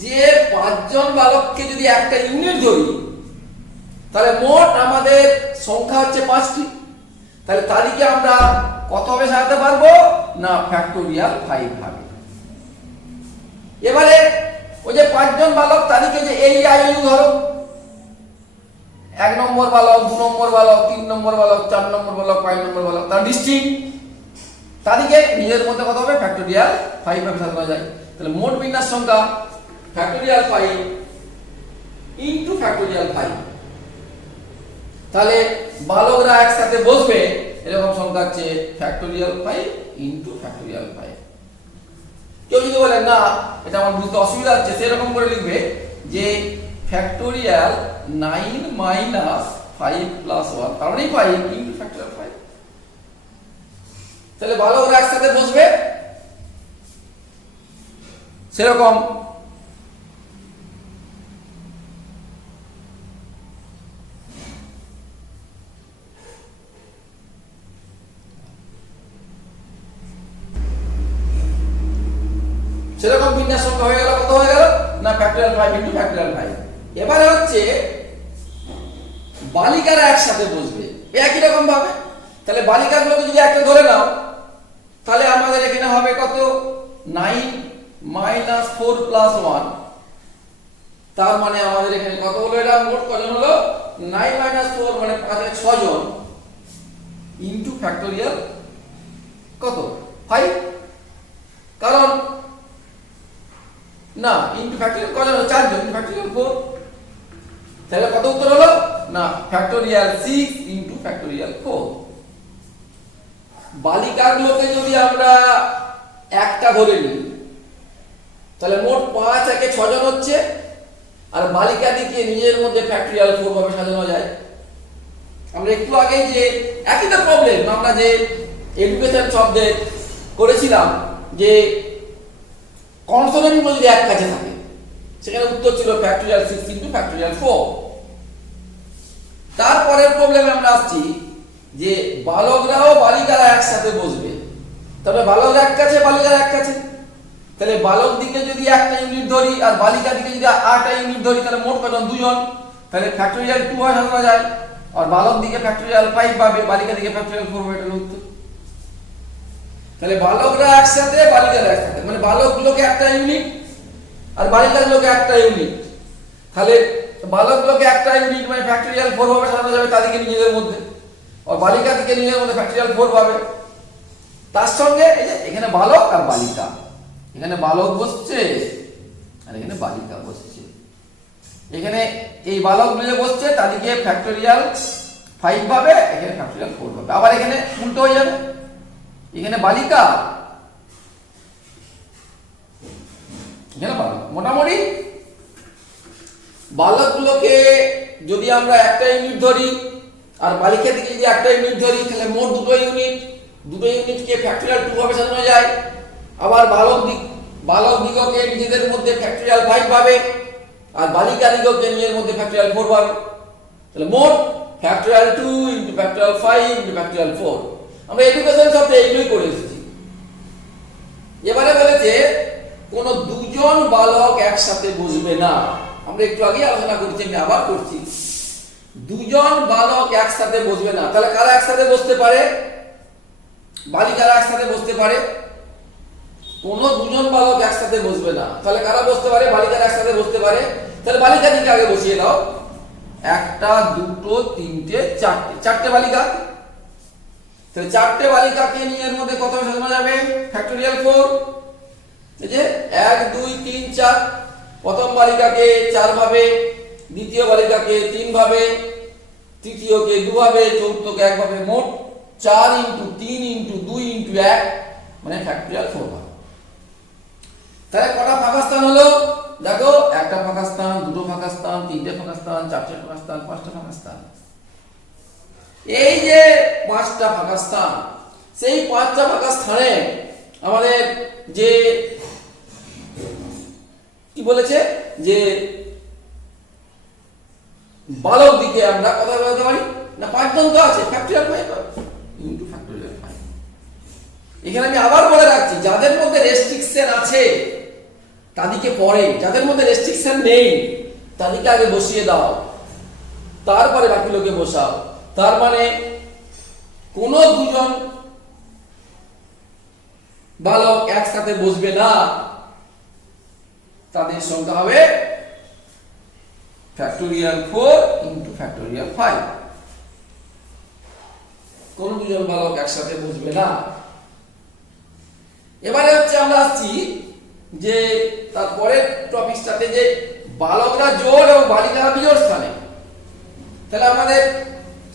যে 5 জন বালককে যদি একটা ইউনিট ধরি তাহলে মোট আমাদের সংখ্যা হচ্ছে 5টি। তাহলে তারিখে আমরা কত ভাবে সাজাতে পারবো না? ফ্যাক্টোরিয়াল 5 ভাবে। এবারে ওই যে 5 জন বালক তারিখে যে AEIOU ধরো, 1 নম্বর বালক, 2 নম্বর বালক, 3 নম্বর বালক, 4 নম্বর বালক, 5 নম্বর বালক, তার ডিস্ট্রিক্ট তারিখে নিজের মধ্যে কত হবে? ফ্যাক্টোরিয়াল 5 ভাবে সাজানো যায়। তাহলে মোট বিন্যাস সংখ্যা ফ্যাক্টোরিয়াল 5 ইনটু ফ্যাক্টোরিয়াল 5। তাহলে বালকরা একসাথে বসবে এরকম সংখ্যা হচ্ছে ফ্যাক্টোরিয়াল 5 ইনটু ফ্যাক্টোরিয়াল 5। কেউ যদি বলে না এটা আমার বুঝতে অসুবিধা হচ্ছে, সেরকম করে লিখবে যে ফ্যাক্টোরিয়াল 9 - 5 + 1, তার মানে 5 ইনটু ফ্যাক্টোরিয়াল 5। তাহলে বালকরা একসাথে বসবে সেরকম সেরকম বিন্যাস সংখ্যা হয়ে গেল। কত হয়ে গেল না? Factorial 5 into factorial 5। এবারে হচ্ছে বালিকারা একসাথে বসবে একই রকম ভাবে। তাহলে বালিকাগুলোকে যদি একটা ধরে নাও তাহলে আমাদের এখানে হবে কত? 9 - 4 + 1, তার মানে আমাদের এখানে কত হলো? এটা মোট কজন হলো? 9 - 4 মানে 5 এর 6 জন ইনটু ফ্যাক্টোরিয়াল কত? 5। কারণ না, ইনটু ফ্যাক্টোরিয়াল কজন হলো? 4 জন, ফ্যাক্টোরিয়াল 4। তাহলে কত উত্তর হলো না? Factorial 6 into factorial 4। বালিকাগুলোকে যদি আমরা একটা ধরে নিই তাহলে মোট 5 একে 6 জন হচ্ছে, আর বালিকাদিকে নিজের মধ্যে ফ্যাক্টোরিয়াল 4 ভাবে সাজানো যায়। আমরা একটু আগে যে একই তো প্রবলেম আমরা যে এডুকেশন শব্দে করেছিলাম যে কনসোনেন্টগুলো যদি এক কাছে থাকে, সেখানে উত্তর ছিল ফ্যাক্টোরিয়াল 6 ইনটু ফ্যাক্টোরিয়াল 4। তারপরের প্রবলেমে আমরা আসছি যে বালকরাও বালিকারা একসাথে বসবে। তবে বালকরা এক কাছে, বালিকারা এক কাছে। তাহলে বালক দিকে যদি একটা ইউনিট ধরি আর বালিকা দিকে যদি 8টা ইউনিট ধরি তাহলে মোট কজন? 2 জন। তাহলে ফ্যাক্টোরিয়াল 2 হয় সাজানো যায়। আর বালক দিকে ফ্যাক্টোরিয়াল 5 পাবে, বালিকা দিকে ফ্যাক্টোরিয়াল 4 হবে। এটা উত্তর। তাহলে বালকরা একসাথে, বালিকারা একসাথে, মানে বালকগুলোকে একটা ইউনিট আর বালিকাগুলোকে একটা ইউনিট। তাহলে বালকগুলোকে একটা ইউনিট মানে ফ্যাক্টোরিয়াল 4 ভাবে সাজানো যাবে তাদেরকে নিজেদের মধ্যে, আর বালিকা দিকে নিজেদের মধ্যে ফ্যাক্টোরিয়াল 4 পাবে। তার সঙ্গে এই যে এখানে বালক আর বালিকা, এখানে বালক বসছে আর এখানে বালিকা বসছে। এখানে এই বালক মিলে বসছে তাদেরকে ফ্যাক্টোরিয়াল 5 পাবে, এখানে ফ্যাক্টোরিয়াল 4 পাবে। আবার এখানে উল্টো হয়ে যাবে, এখানে বালিকা এখানে বালক। মোটামুটি বালকগুলোকে যদি আমরা একটা ইউনিট ধরি আর বালিকা দিকে যদি একটা ইউনিট ধরি তাহলে মোট দুটো ইউনিটকে ফ্যাক্টোরিয়াল 2 ভাবে সাজানো যায়। আবার বালক দিগকে নিজেদের মধ্যে ফ্যাক্টোরিয়াল 5 পাবে আর বালিকা দিগকে নিজের মধ্যে ফ্যাক্টোরিয়াল 4 পাবে। তাহলে মোট factorial 2 into factorial 5 into factorial 4। আমরা এডুকেশন শব্দে এইগুলোই করে এসেছি। এবারে বলেছে কোন দুজন বালক একসাথে বসবে না। আমরা একটু আগে আলোচনা করছি, আমি আবার করছি, দুজন বালক একসাথে বসবে না। তাহলে কারা একসাথে বসতে পারে? বালিকারা একসাথে বসতে পারে। কোন দুজন বালক একসাথে বসবে না, তাহলে কারা বসতে পারে? বালিকারা একসাথে বসতে পারে। তাহলে বালিকা দিকে আগে বসিয়ে দাও। একটা, দুটো, তিনটে, চারটে, চারটে বালিকা। তাহলে চারটে বালিকাকে নিয়ে এর মধ্যে কত সাজানো যাবে? ফ্যাক্টোরিয়াল 4। এই যে 1 2 3 4, প্রথম বালিকাকে 4 ভাবে, দ্বিতীয় বালিকাকে 3 ভাবে, তৃতীয়কে 2 ভাবে, চতুর্থকে 1 ভাবে, মোট 4 ইনটু 3 ইনটু 2 ইনটু 1 মানে ফ্যাক্টোরিয়াল 4 ভাবে। তাহলে কটা ফাঁকা স্থান হলো? দেখো, একটা ফাঁকা স্থান, দুটো ফাঁকা স্থান, তিনটে ফাঁকা স্থান, চারটে ফাঁকা স্থান, পাঁচটা ফাঁকা স্থান। এই যে 5টা ফাঁকা স্থান, সেই 5টা ফাঁকা স্থানে আমাদের যে কি বলেছে যে বালক দিকে আমরা কথা বলতে পারি না, 5 জন তো আছে, ফ্যাক্টোরিয়াল 5 ইনটু ফ্যাক্টোরিয়াল 5। এখানে আমি আবার বলে রাখছি, যাদের মধ্যে রেস্ট্রিকশন আছে তাদেরকে পরে, যাদের মধ্যে রেস্ট্রিকশন নেই তাদেরকে আগে বসিয়ে দাও, তারপরে বাকি লোকে বসাও। তার মানে কোন দুজন বালক একসাথে বসবে না, তাদের সংখ্যা হবে ফ্যাক্টোরিয়াল 4 ইনটু ফ্যাক্টোরিয়াল 5। কোন দুজন বালক একসাথে বসবে না। এবারে হচ্ছে আমরা আসছি যে তারপরের টপিকটাতে যে বালকরা জোড় এবং বালিকারা বিজোড় স্থানে। তাহলে আমাদের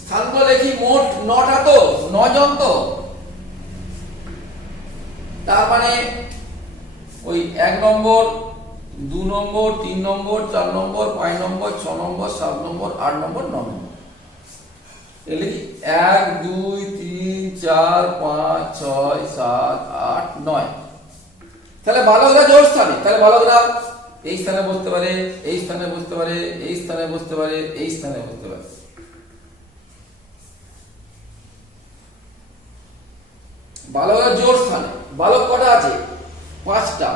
স্থানগুলো দেখি, মোট 9টা, তো 9 জন। তো তার মানে ওই 1 নম্বর, 2 নম্বর, 3 নম্বর, 4 নম্বর, 5 নম্বর, 6 নম্বর, 7 নম্বর, 8 নম্বর, 9 নম্বর। এগুলো কি 1 2 3 4 5 6 7 8 9। তাহলে বালকরা জোড় স্থানে। তাহলে বালকরা এই স্থানে বসতে পারে, এই স্থানে বসতে পারে, এই স্থানে বসতে পারে, এই স্থানে বসতে পারে। বালকরা জোড় স্থানে। বালক কটা আছে? 5টা।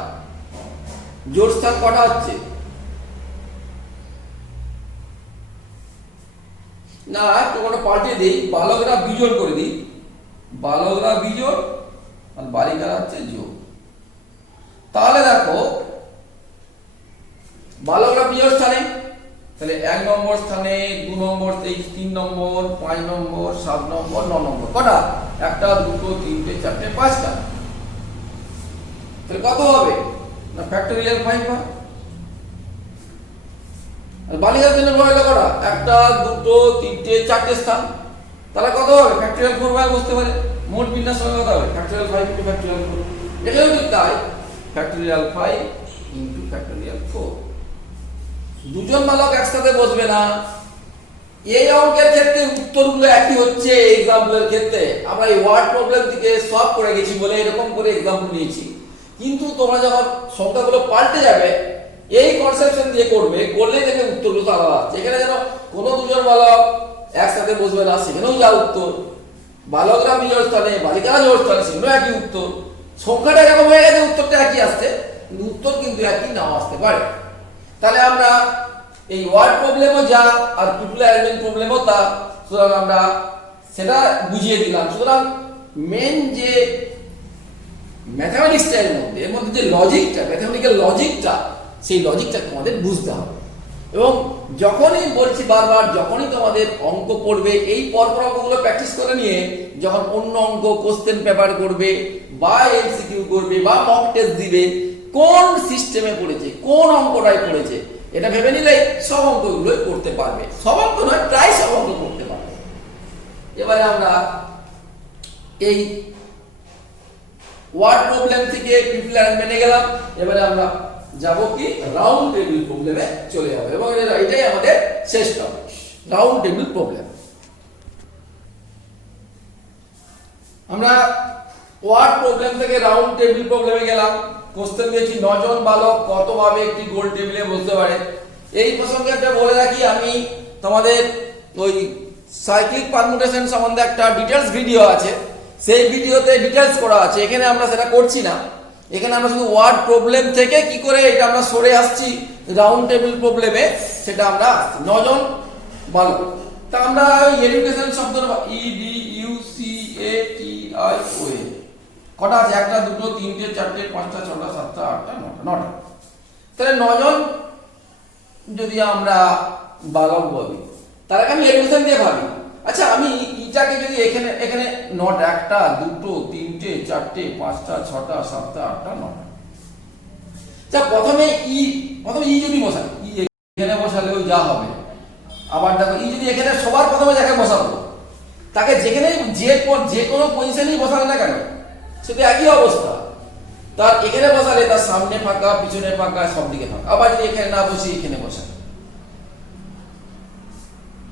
জোড় স্থান কটা হচ্ছে? না, একটু কোনো পাল্টে দিই, বালকরা বিজোড় করে দিই। বালকরা বিজোড় আর বালিকারা হচ্ছে জোড়। তাহলে দেখো, বালকরা বিজোড় স্থানে, তাহলে 1 নম্বর স্থানে, 2 নম্বর, 3 নম্বর, 5 নম্বর, 7 নম্বর, 9 নম্বর। কটা? 1 2 3 4 5টা। তাহলে কত হবে? না, ফ্যাক্টোরিয়াল 5 হয়। আর বালিকার জন্য রইল কটা? 1 2 3 4টে স্থান। তাহলে কত হবে? ফ্যাক্টোরিয়াল 4 ভাবে বসতে পারে। মোট বিন্যাস সংখ্যা কত হবে? Factorial 5 into factorial 4। এখানেও ঠিক তাই, ফ্যাক্টোরিয়াল 5 ইনটু ফ্যাক্টোরিয়াল 4। দুজন বালক একসাথে বসবে না। এই অঙ্কের ক্ষেত্রে উত্তরগুলো একই হচ্ছে। এক্সাম্পলের ক্ষেত্রে আমরা এই ওয়ার্ড প্রবলেম থেকে সলভ করে গেছি বলে এরকম করে এক্সাম্পল নিয়েছি, কিন্তু তোমরা যখন সংখ্যাগুলো পাল্টে যাবে এই কনসেপশন দিয়ে করবে, করলে দেখবে উত্তরগুলো তো আলাদা আছে। এখানে যেন কোনো দুজন বালক একসাথে বসবে না, সেখানেও যা উত্তর। বালকরা বিজোড় স্থানে, বালিকারা জোড় স্থানে, সেখানেও একই উত্তর। সংখ্যাটা এরকম হয়ে গেছে, উত্তরটা একই আসছে, কিন্তু উত্তর কিন্তু একই নাও আসতে পারে। তাহলে আমরা এই ওয়ার্ড প্রবলেমও যা আর পিপল অ্যারেঞ্জমেন্ট প্রবলেমও তা, সুতরাং আমরা সেটা বুঝিয়ে দিলাম। সুতরাং মেন যে ম্যাথমেটিক্সটা এর মধ্যে যে লজিকটা, ম্যাথমেটিক্যাল লজিকটা, সেই লজিকটা তোমাদের বুঝতে হবে। এবং যখনই বলছি বারবার, যখনই তোমাদের অঙ্ক পড়বে, এই পরপর অঙ্কগুলো প্র্যাকটিস করে নিয়ে যখন অন্য অঙ্ক কোশ্চেন পেপার করবে বা এমসিকিউ করবে বা মক টেস্ট দিবে, কোন সিস্টেমে পড়েছে, কোন অঙ্কটাই পড়েছে, এটা ভেবে নিলে সব অঙ্কগুলোই করতে পারবে। সব অঙ্ক নয়, প্রায় সব অঙ্ক করতে পারবে। এবারে আমরা এই ওয়ার্ড প্রবলেম থেকে পিপল অ্যারেঞ্জমেন্টে গেলাম। এবারে আমরা যাব কি রাউন্ড টেবিল প্রবলেমে চলে যাব, এবং এটাই আমাদের শেষ টপিক, রাউন্ড টেবিল প্রবলেম। আমরা ওয়ার্ড প্রবলেম থেকে রাউন্ড টেবিল প্রবলেমে গেলাম। কোশ্চেন দিয়েছি 9 জন বালক কতভাবে একটি গোল টেবিলে বসতে পারে। এই প্রসঙ্গে একটা বলে রাখি, আমি তোমাদের ওই সাইক্লিক পারমুটেশন সম্বন্ধে একটা ডিটেলস ভিডিও আছে, সেই ভিডিওতে ডিটেলস করা আছে। এখানে আমরা সেটা করছি না, এখানে আমরা শুধু ওয়ার্ড প্রবলেম থেকে কি করে এটা আমরা সরে আসছি রাউন্ড টেবিল প্রবলেমে, সেটা আমরা 9 জন ভালো। তা আমরা এডুকেশন শব্দ EDUCATION কটা আছে? 1 2 3 4 5 6 7 8 9টা। তাহলে 9 জন যদি আমরা বালক ভাবি, তার আগে আমি এডুকেশন দিয়ে ভাবি। আচ্ছা, আমি ইটাকে যদি এখানে এখানে 9 1 2 3 4 5 6 7 8 9টা। আচ্ছা, প্রথমে ই যদি বসাই, ই এখানে বসালেও যা হবে। আবার দেখো, ই যদি এখানে সবার প্রথমে যাকে বসাবো, তাকে যেখানে যে কোনো পজিশনেই বসালে না কেন, সেটা একই অবস্থা। তার এখানে বসালে তার সামনে ফাঁকা, পিছনে ফাঁকা, সব দিকে ফাঁকা। আবার যদি এখানে না বসি, এখানে বসাই,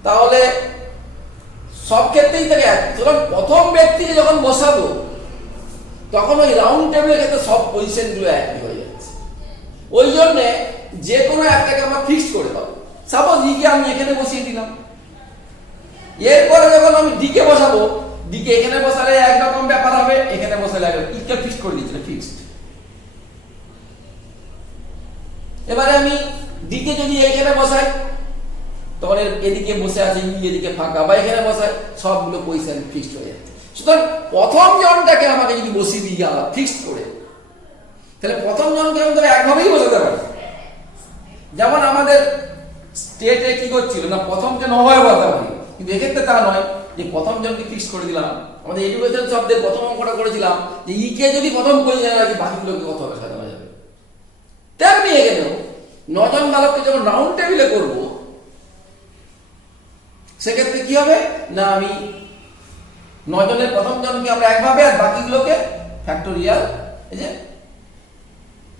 তাহলে সব ক্ষেত্রেই তাকে একই। সুতরাং প্রথম ব্যক্তিকে যখন বসাবো, তখন ওই রাউন্ড টেবিলের ক্ষেত্রে সব পজিশনগুলো একই হয়ে যাচ্ছে। ওই জন্যে যে কোনো একটাকে আমরা ফিক্সড করে দেবো। সাপোজ ইকে আমি এখানে বসিয়ে দিলাম, এরপরে যখন আমি ডিকে বসাবো, ডিকে এখানে বসালে একরকম ব্যাপার হবে, এখানে বসালে একরকম। ইকে ফিক্সড করে দিয়েছিল, ফিক্সড। এবারে আমি ডিকে যদি এখানে বসাই, তখন এদিকে বসে আছে ই, এদিকে ফাঁকা, বা এখানে বসাই, সবগুলো পজিশন ফিক্সড হয়ে যাচ্ছে। সুতরাং প্রথম জনটাকে আমাকে যদি বসিয়ে দিই ফিক্সড করে, তাহলে প্রথম জনকে আমি ধরে একভাবেই বসাতে পারি। যেমন আমাদের স্টেটে কি করছিল না, প্রথমকে 9 বসাতে পারি, কিন্তু এক্ষেত্রে তা নয় যে প্রথম জনকে ফিক্সড করে দিলাম। আমাদের এডুকেশন শব্দের প্রথম অঙ্কটা করেছিলাম যে ইকে যদি প্রথম পজিশনে রাখি, বাকিগুলোকে কত হবে সাজানো যাবে। তেমনি এখানেও 9 জন বালককে যখন রাউন্ড টেবিলে করবো, সেক্ষেত্রে কি হবে না, আমি 9 জনের প্রথম জনকে আমরা একভাবে, আর বাকিগুলোকে ফ্যাক্টোরিয়াল, এই যে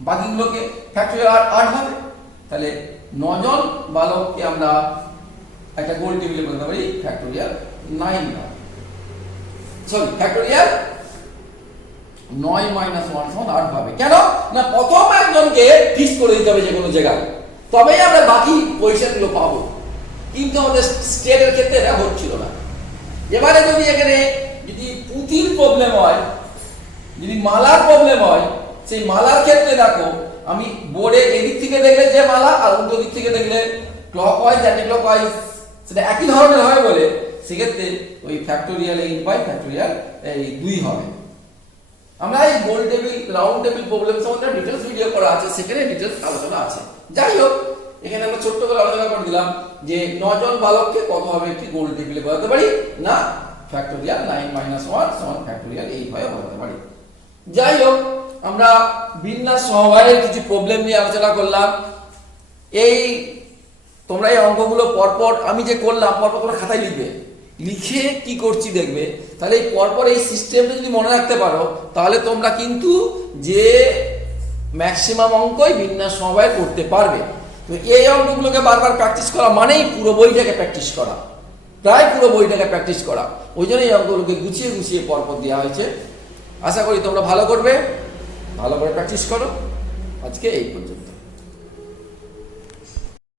বাকিগুলোকে ফ্যাক্টোরিয়াল 8 হবে। তাহলে 9 জন বালককে আমরা একটা গোল টেবিলে বলতে পারি ফ্যাক্টোরিয়াল 9 ভাবে, সরি ফ্যাক্টোরিয়াল 9 - 1 8 ভাবে। কেন না, প্রথম একজনকে ফিক্স করে দিতে হবে যে কোনো জায়গায়, তবেই আমরা বাকি পজিশনগুলো পাবো। কিন্তু আমাদের স্টেটের ক্ষেত্রে এটা হচ্ছিল না। এবারে যদি এখানে যদি পুঁতির প্রবলেম হয়, যদি মালার প্রবলেম হয়, সেই মালার ক্ষেত্রে দেখো, আমি বোর্ডে এদিক থেকে দেখলে যে মালা, আর উল্টো দিক থেকে দেখলে ক্লকওয়াইজ অ্যান্টি ক্লকওয়াইজ, সেটা একই ধরনের হয় বলে সেক্ষেত্রে ওই ফ্যাক্টোরিয়াল 8/ফ্যাক্টোরিয়াল 2 হবে। আমরা এই গোল টেবিল, রাউন্ড টেবিল প্রবলেম সম্বন্ধে ডিটেলস ভিডিও করা আছে, সেখানে ডিটেলস আলোচনা আছে। যাই হোক, এখানে আমরা ছোট্ট করে আলোচনা করে দিলাম যে 9 জন বালককে কতভাবে একটি গোল টেবিলে বসাতে পারি না, ফ্যাক্টোরিয়াল 9 - 1 = ফ্যাক্টোরিয়াল 8 ভাবে বসাতে পারি। যাই হোক, আমরা বিন্যাস সমবায়ের কিছু প্রবলেম নিয়ে আলোচনা করলাম। এই তোমরা এই অঙ্কগুলো পরপর আমি যে করলাম, পরপর তোমরা খাতায় লিখবে, লিখে কি করছি দেখবে। তাহলে এই পরপর এই সিস্টেমটা যদি মনে রাখতে পারো, তাহলে তোমরা কিন্তু যে ম্যাক্সিমাম অঙ্কই বিন্যাস সমবায় করতে পারবে। তো এই অঙ্কগুলোকে বারবার প্র্যাকটিস করা মানেই পুরো বইটাকে প্র্যাকটিস করা, প্রায় পুরো বইটাকে প্র্যাকটিস করা। ওই জন্য এই অঙ্কগুলোকে গুছিয়ে গুছিয়ে পরপর দেওয়া হয়েছে। আশা করি তোমরা ভালো করবে, ভালো করে প্র্যাকটিস করো। আজকে এই পর্যন্ত।